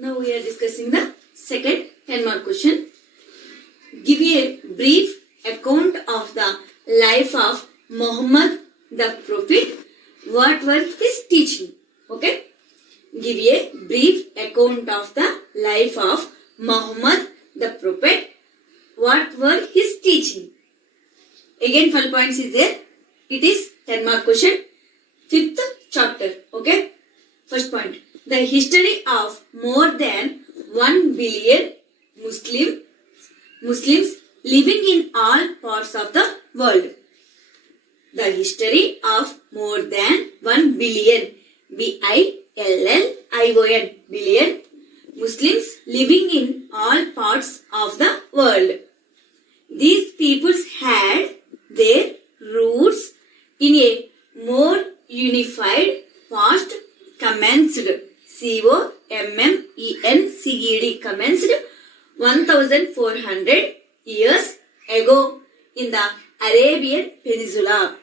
Now we are discussing the second 10-mark question. Give a brief account of the life of Muhammad the Prophet. What were his teaching? Okay. Give a brief account of the life of Muhammad the Prophet. What were his teaching? Again 12 points is there. It is 10-mark question. 5th chapter. Okay. First point. The history of more than 1 billion Muslims living in all parts of the world. The history of more billion, billion, billion Muslims living in all parts of the world. These peoples had their roots in a more unified past commenced commenced 1400 years ago in the Arabian Peninsula.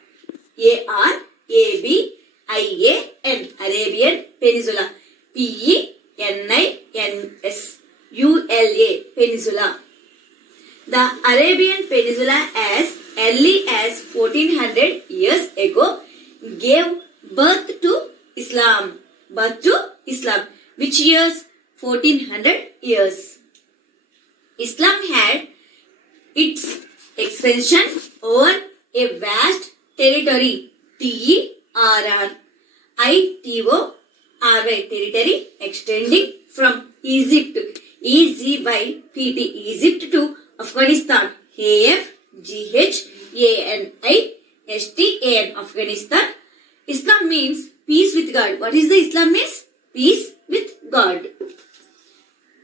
ARABIAN Arabian Peninsula. PENINSULA Peninsula. The Arabian Peninsula as early as 1400 years ago gave birth to Islam. Which years? 1400 years. Islam had its expansion over a vast territory. Territory extending from Egypt. Egypt to Afghanistan. AFGHANISTAN Afghanistan. Islam means peace with God. What is the Islam means? Peace with God.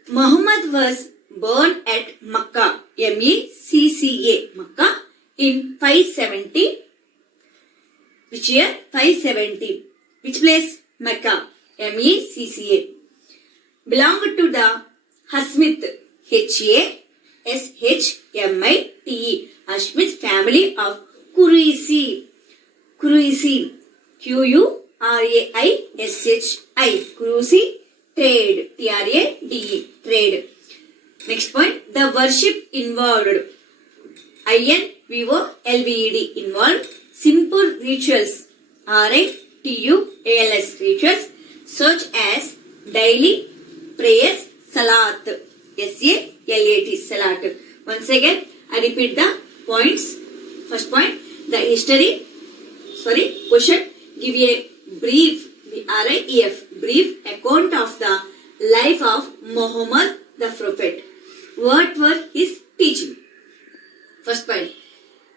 Muhammad was born at Makkah, MECCA, Makkah, in 570. Which year? 570. Which place? Mecca, MECCA. Belonged to the Hashmite, HASHMITE, Hashmite family of Quraisi, QURAISHI, Quraisi, trade, TRADE, trade. Next point, the worship involved, INVOLVED, involved simple rituals, RITUALS, rituals such as daily prayers, salat, SALAT, salat. Once again, I repeat the points. First point, the question, give a brief, RIEF, brief account of the life of Muhammad the Prophet. What were his teaching? First point,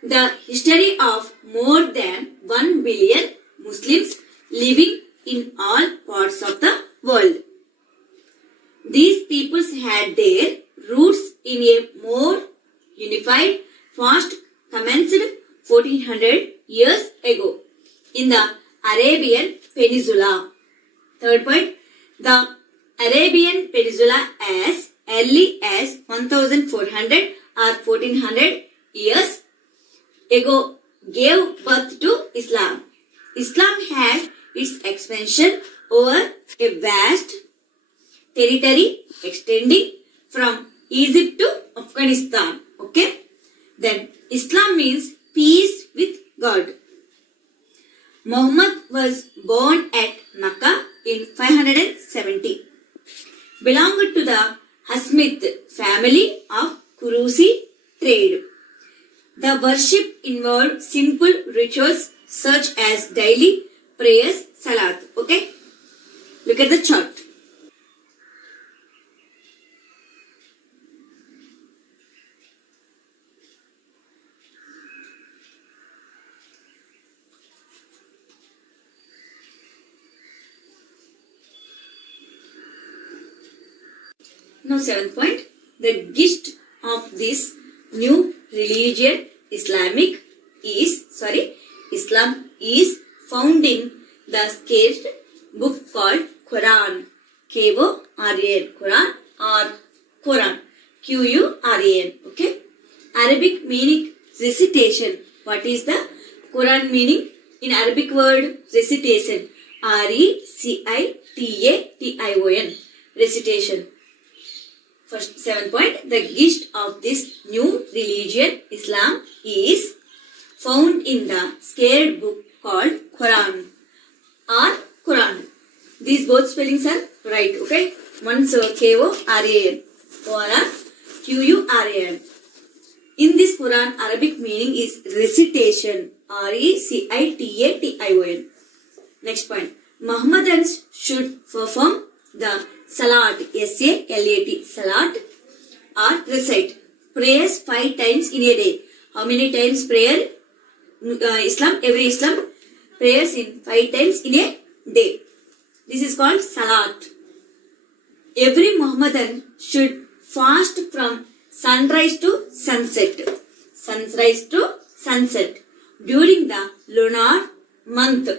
the history of more than 1 billion Muslims living in all parts of the world. These peoples had their roots in a more unified past commenced 1400 years ago in the Arabian Peninsula. Third point, the Arabian Peninsula as early as 1400 or 1400 years ago gave birth to Islam. Islam had its expansion over a vast territory extending from Egypt to Afghanistan. Okay? Then Islam means peace with God. Muhammad was born at Makkah in 570. Belonged to the Hashmite family of Quraisi trade. The worship involved simple rituals such as daily prayers, salat. Okay? Look at the chart. Now, seventh point, the gist of this new religion, Islam is found in the sacred book called Quran, K-O-R-A-N, Quran or Quran, Q-U-R-A-N. Okay? Arabic meaning recitation. What is the Quran meaning? In Arabic word recitation, R-E-C-I-T-A-T-I-O-N, recitation. First, 7th point, the gist of this new religion, Islam, is found in the sacred book called Quran or Quran. These both spellings are right, okay? One's K-O-R-A-N, Quran, Q-U-R-A-N. In this Quran, Arabic meaning is recitation, R-E-C-I-T-A-T-I-O-N. Next point, Muhammadans should perform the Salat, S-A-L-A-T, Salat, or recite prayers 5 times in a day. How many times prayer? Every Islam prayers in 5 times in a day. This is called Salat. Every Muhammadan should fast from sunrise to sunset. Sunrise to sunset during the lunar month.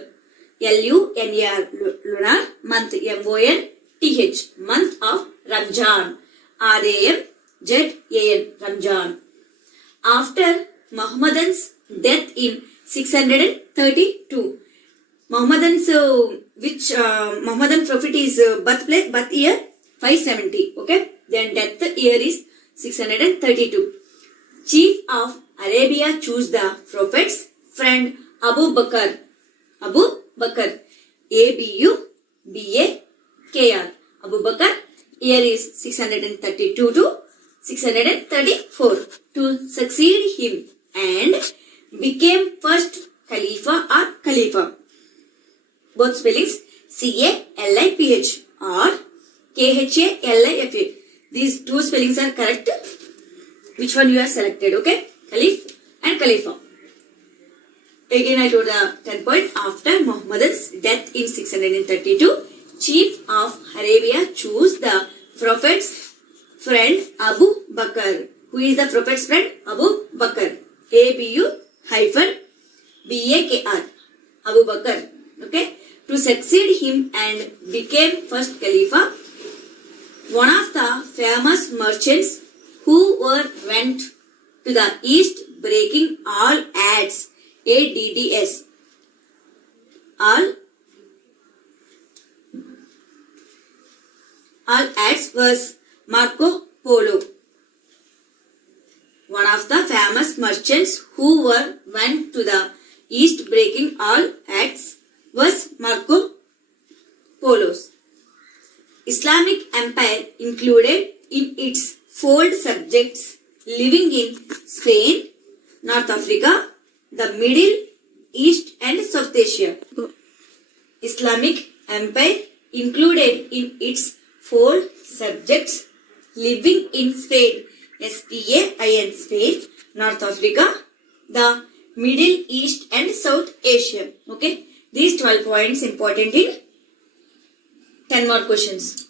Lunar, lunar month, MONTH, month of Ramjan, RAMZAN, Ramjan. After Muhammadan's death in 632, Muhammadan's Muhammadan prophet is birth year 570, okay? Then death year is 632. Chief of Arabia chose the prophet's friend Abu Bakr. Abu Bakr. ABUBAKR. Abu Bakr. Year is 632 to 634 to succeed him and became first Khalifa or Khalifa. Both spellings CALIPH or KHALIFA. These two spellings are correct. Which one you have selected? Okay, Khalif and Khalifa. Again, I told the 10 point. After Muhammadan's death in 632, Chief of Arabia chose the Prophet's friend Abu Bakr. Who is the Prophet's friend? Abu Bakr. ABU-BAKR. Abu Bakr. Okay. To succeed him and became first Khalifa. One of the famous merchants who went to the east breaking all ads. ADDS. All ads was Marco Polo. One of the famous merchants who went to the east breaking all ads was Marco Polo's. Islamic Empire included in its fold subjects living in Spain, North Africa, the Middle East and South Asia. Islamic Empire included in its fold subjects living in Spain, SPAIN, Spain, North Africa, the Middle East and South Asia. Okay, these 12 points important in 10 more questions.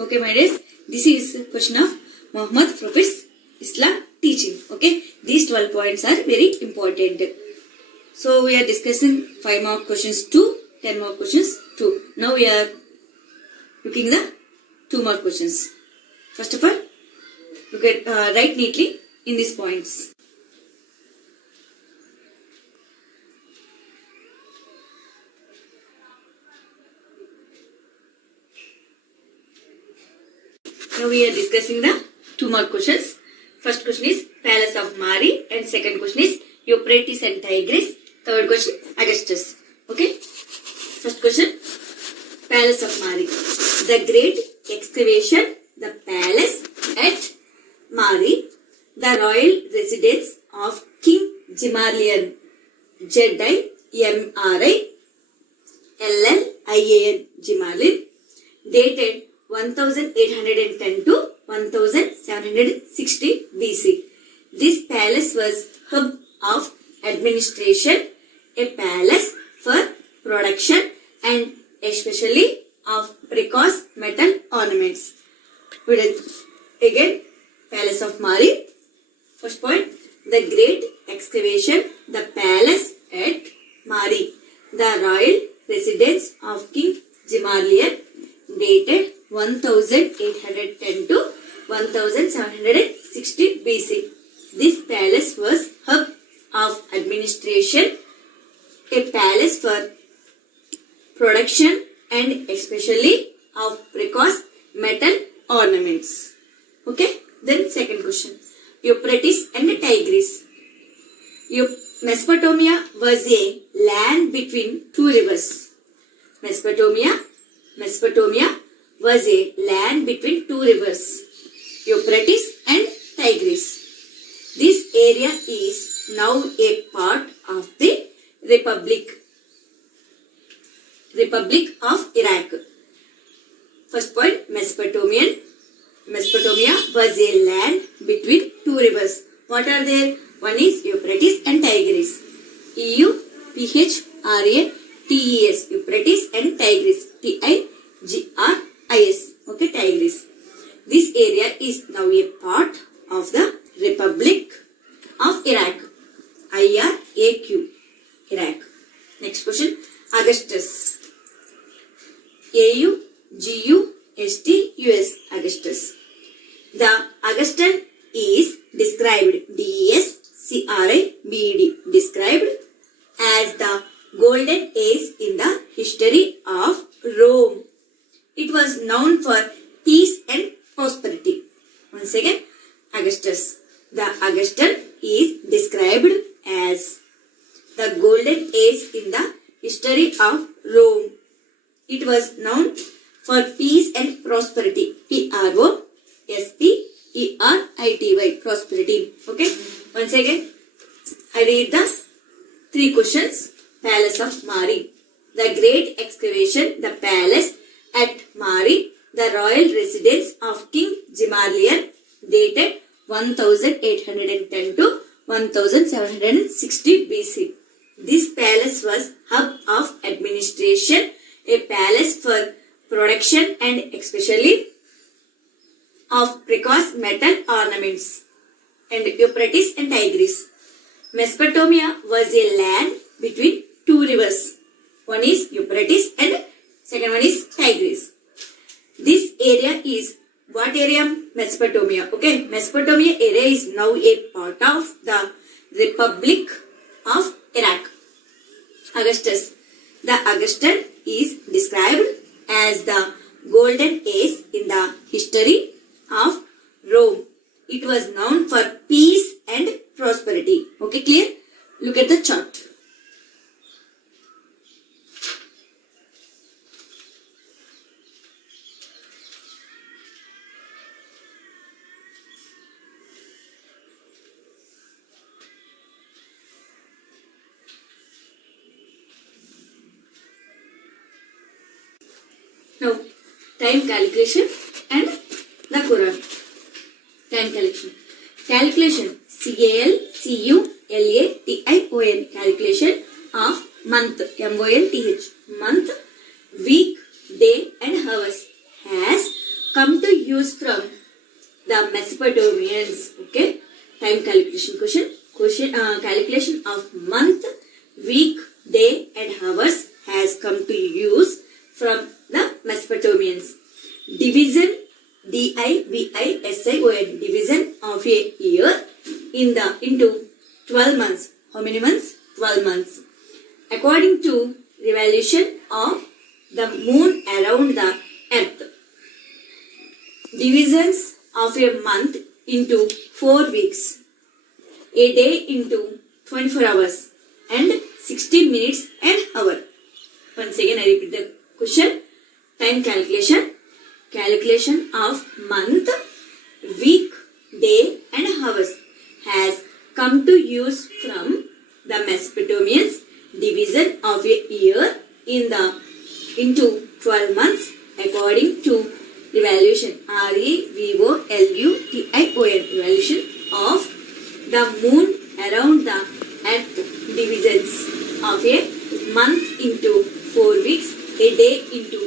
Okay, my dears, this is question of Muhammad Prophet's Islam teaching. Okay, these 12 points are very important. So we are discussing 5 more questions to 10 more questions to. Now we are looking the 2 more questions. First of all, look at write neatly in these points. Now we are discussing the 2 more questions. First question is Palace of Mari and second question is Euphrates and Tigris. Third question Augustus. Okay. First question Palace of Mari. The great excavation, the palace at Mari, the royal residence of King Gemarlian, Gemarlian, Gemarlian, dated 1810 to 1760 BC. This palace was hub of administration, a palace for production and especially of precocious metal ornaments. Again, Palace of Mari. First point, the great excavation, the palace at Mari, the royal residence of King Gemarlian, dated 1810 to 1760 BC. This palace was hub of administration, a palace for production and especially of precocious metal ornaments. Okay, then second question, Euphrates and Tigris. Mesopotamia was a land between 2 rivers. Mesopotamia was a land between 2 rivers, Euphrates and Tigris. This area is now a part of the Republic of Iraq. First point, Mesopotamia was a land between 2 rivers. What are there? One is Euphrates and Tigris. EUPHRATES TES, Euphrates, and Tigris, TIGRIS. Okay, Tigris. This area is now a part of the Republic of Iraq. IRAQ, Iraq. Next question. Augustus. AUGUSTUS, Augustus. The Augustan is described, DESCRIBD, described as the golden age in the history of Rome. It was known for peace and prosperity. Once again, Augustus. The Augustan is described as the golden age in the history of Rome. It was known for peace and prosperity. PROSPERITY, prosperity. Okay. Once again, I read the 3 questions. Palace of Mari. The great excavation, the palace at Mari, the royal residence of King Gemarlian, dated 1810 to 1760 BC. This palace was hub of administration, a palace for production and especially of precious metal ornaments, and Euphrates and Tigris. Mesopotamia was a land between 2 rivers. One is Euphrates and second one is Tigris. This area is what area? Mesopotamia. Okay, Mesopotamia area is now a part of the Republic of Iraq. Augustus. The Augustan is described as the golden age in the history of Rome. It was known for peace and prosperity. Okay, clear? Look at the chart. Now, time calculation and the Quran. Time calculation. Calculation. CALCULATION. Calculation of month. MONTH. Month, week, day and hours has come to use from the Mesopotamians. Okay. Time calculation question. Calculation of month, week, day and hours has come to use from the Mesopotamians. Division, DIVISION, division of a year into 12 months. How many months? 12 months. According to revolution of the moon around the earth. Divisions of a month into 4 weeks. A day into 24 hours and 60 minutes an hour. Once again I repeat the question. Time calculation. Calculation of month, week, day and hours has come to use from the Mesopotamians. Division of a year into 12 months according to revolution. REVOLUTION. Revolution of the moon around the earth. Divisions of a month into 4 weeks. A day into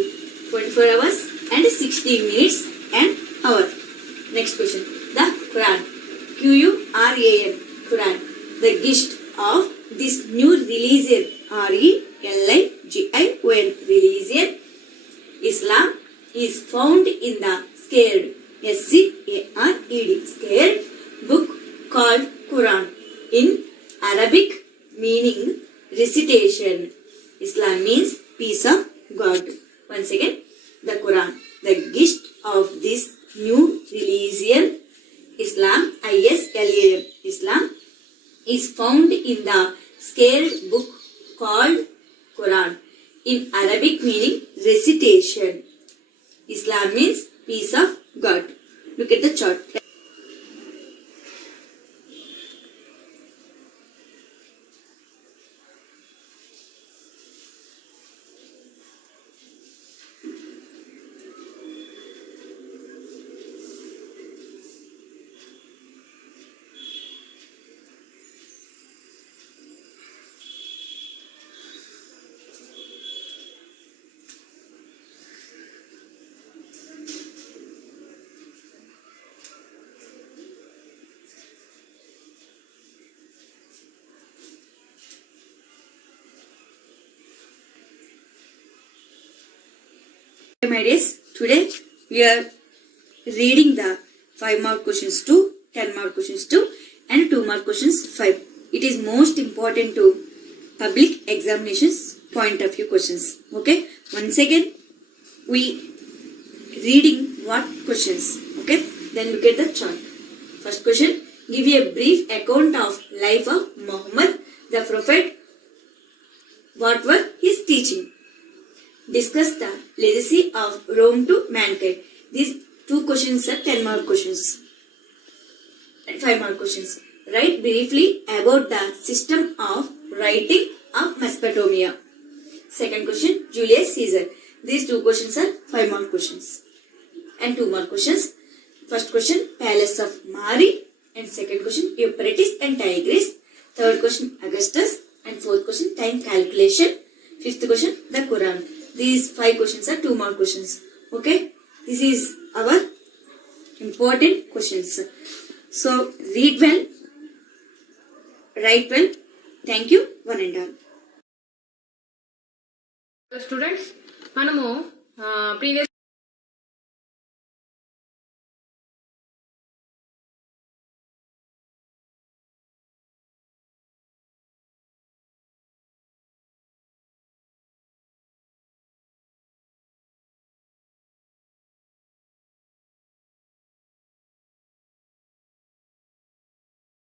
24 hours and 60 minutes an hour. Next question. The Quran. QURAN. Quran. The gist of this new religion. RELIGION. Religion. Islam is found in the scared. SCARED. Scared book called Quran. In Arabic meaning recitation. Islam means peace of God. Once again, the Quran. The gist of this new religion, Islam, ISLAM, Islam, is found in the scared book called Quran. In Arabic meaning recitation. Islam means peace of God. Look at the chart. My dears, today we are reading the 5 mark questions to 10 mark questions to and 2 mark questions 5. It is most important to public examinations point of view questions. Okay, once again we reading what questions. Okay, then look at the chart. First question, give a brief account of life of Muhammad the Prophet. What were his teaching? Discuss the legacy of Rome to mankind. These 2 questions are 10 mark questions and 5 mark questions. Write briefly about the system of writing of Mesopotamia. Second question, Julius Caesar. These 2 questions are 5 mark questions and 2 mark questions. First question, Palace of Mari, and second question, Euphrates and Tigris. Third question, Augustus, and fourth question, time calculation. Fifth question, the Quran. These 5 questions are 2 mark questions. Okay, this is our important questions. So read well, write well. Thank you, one and all. Students మనము previous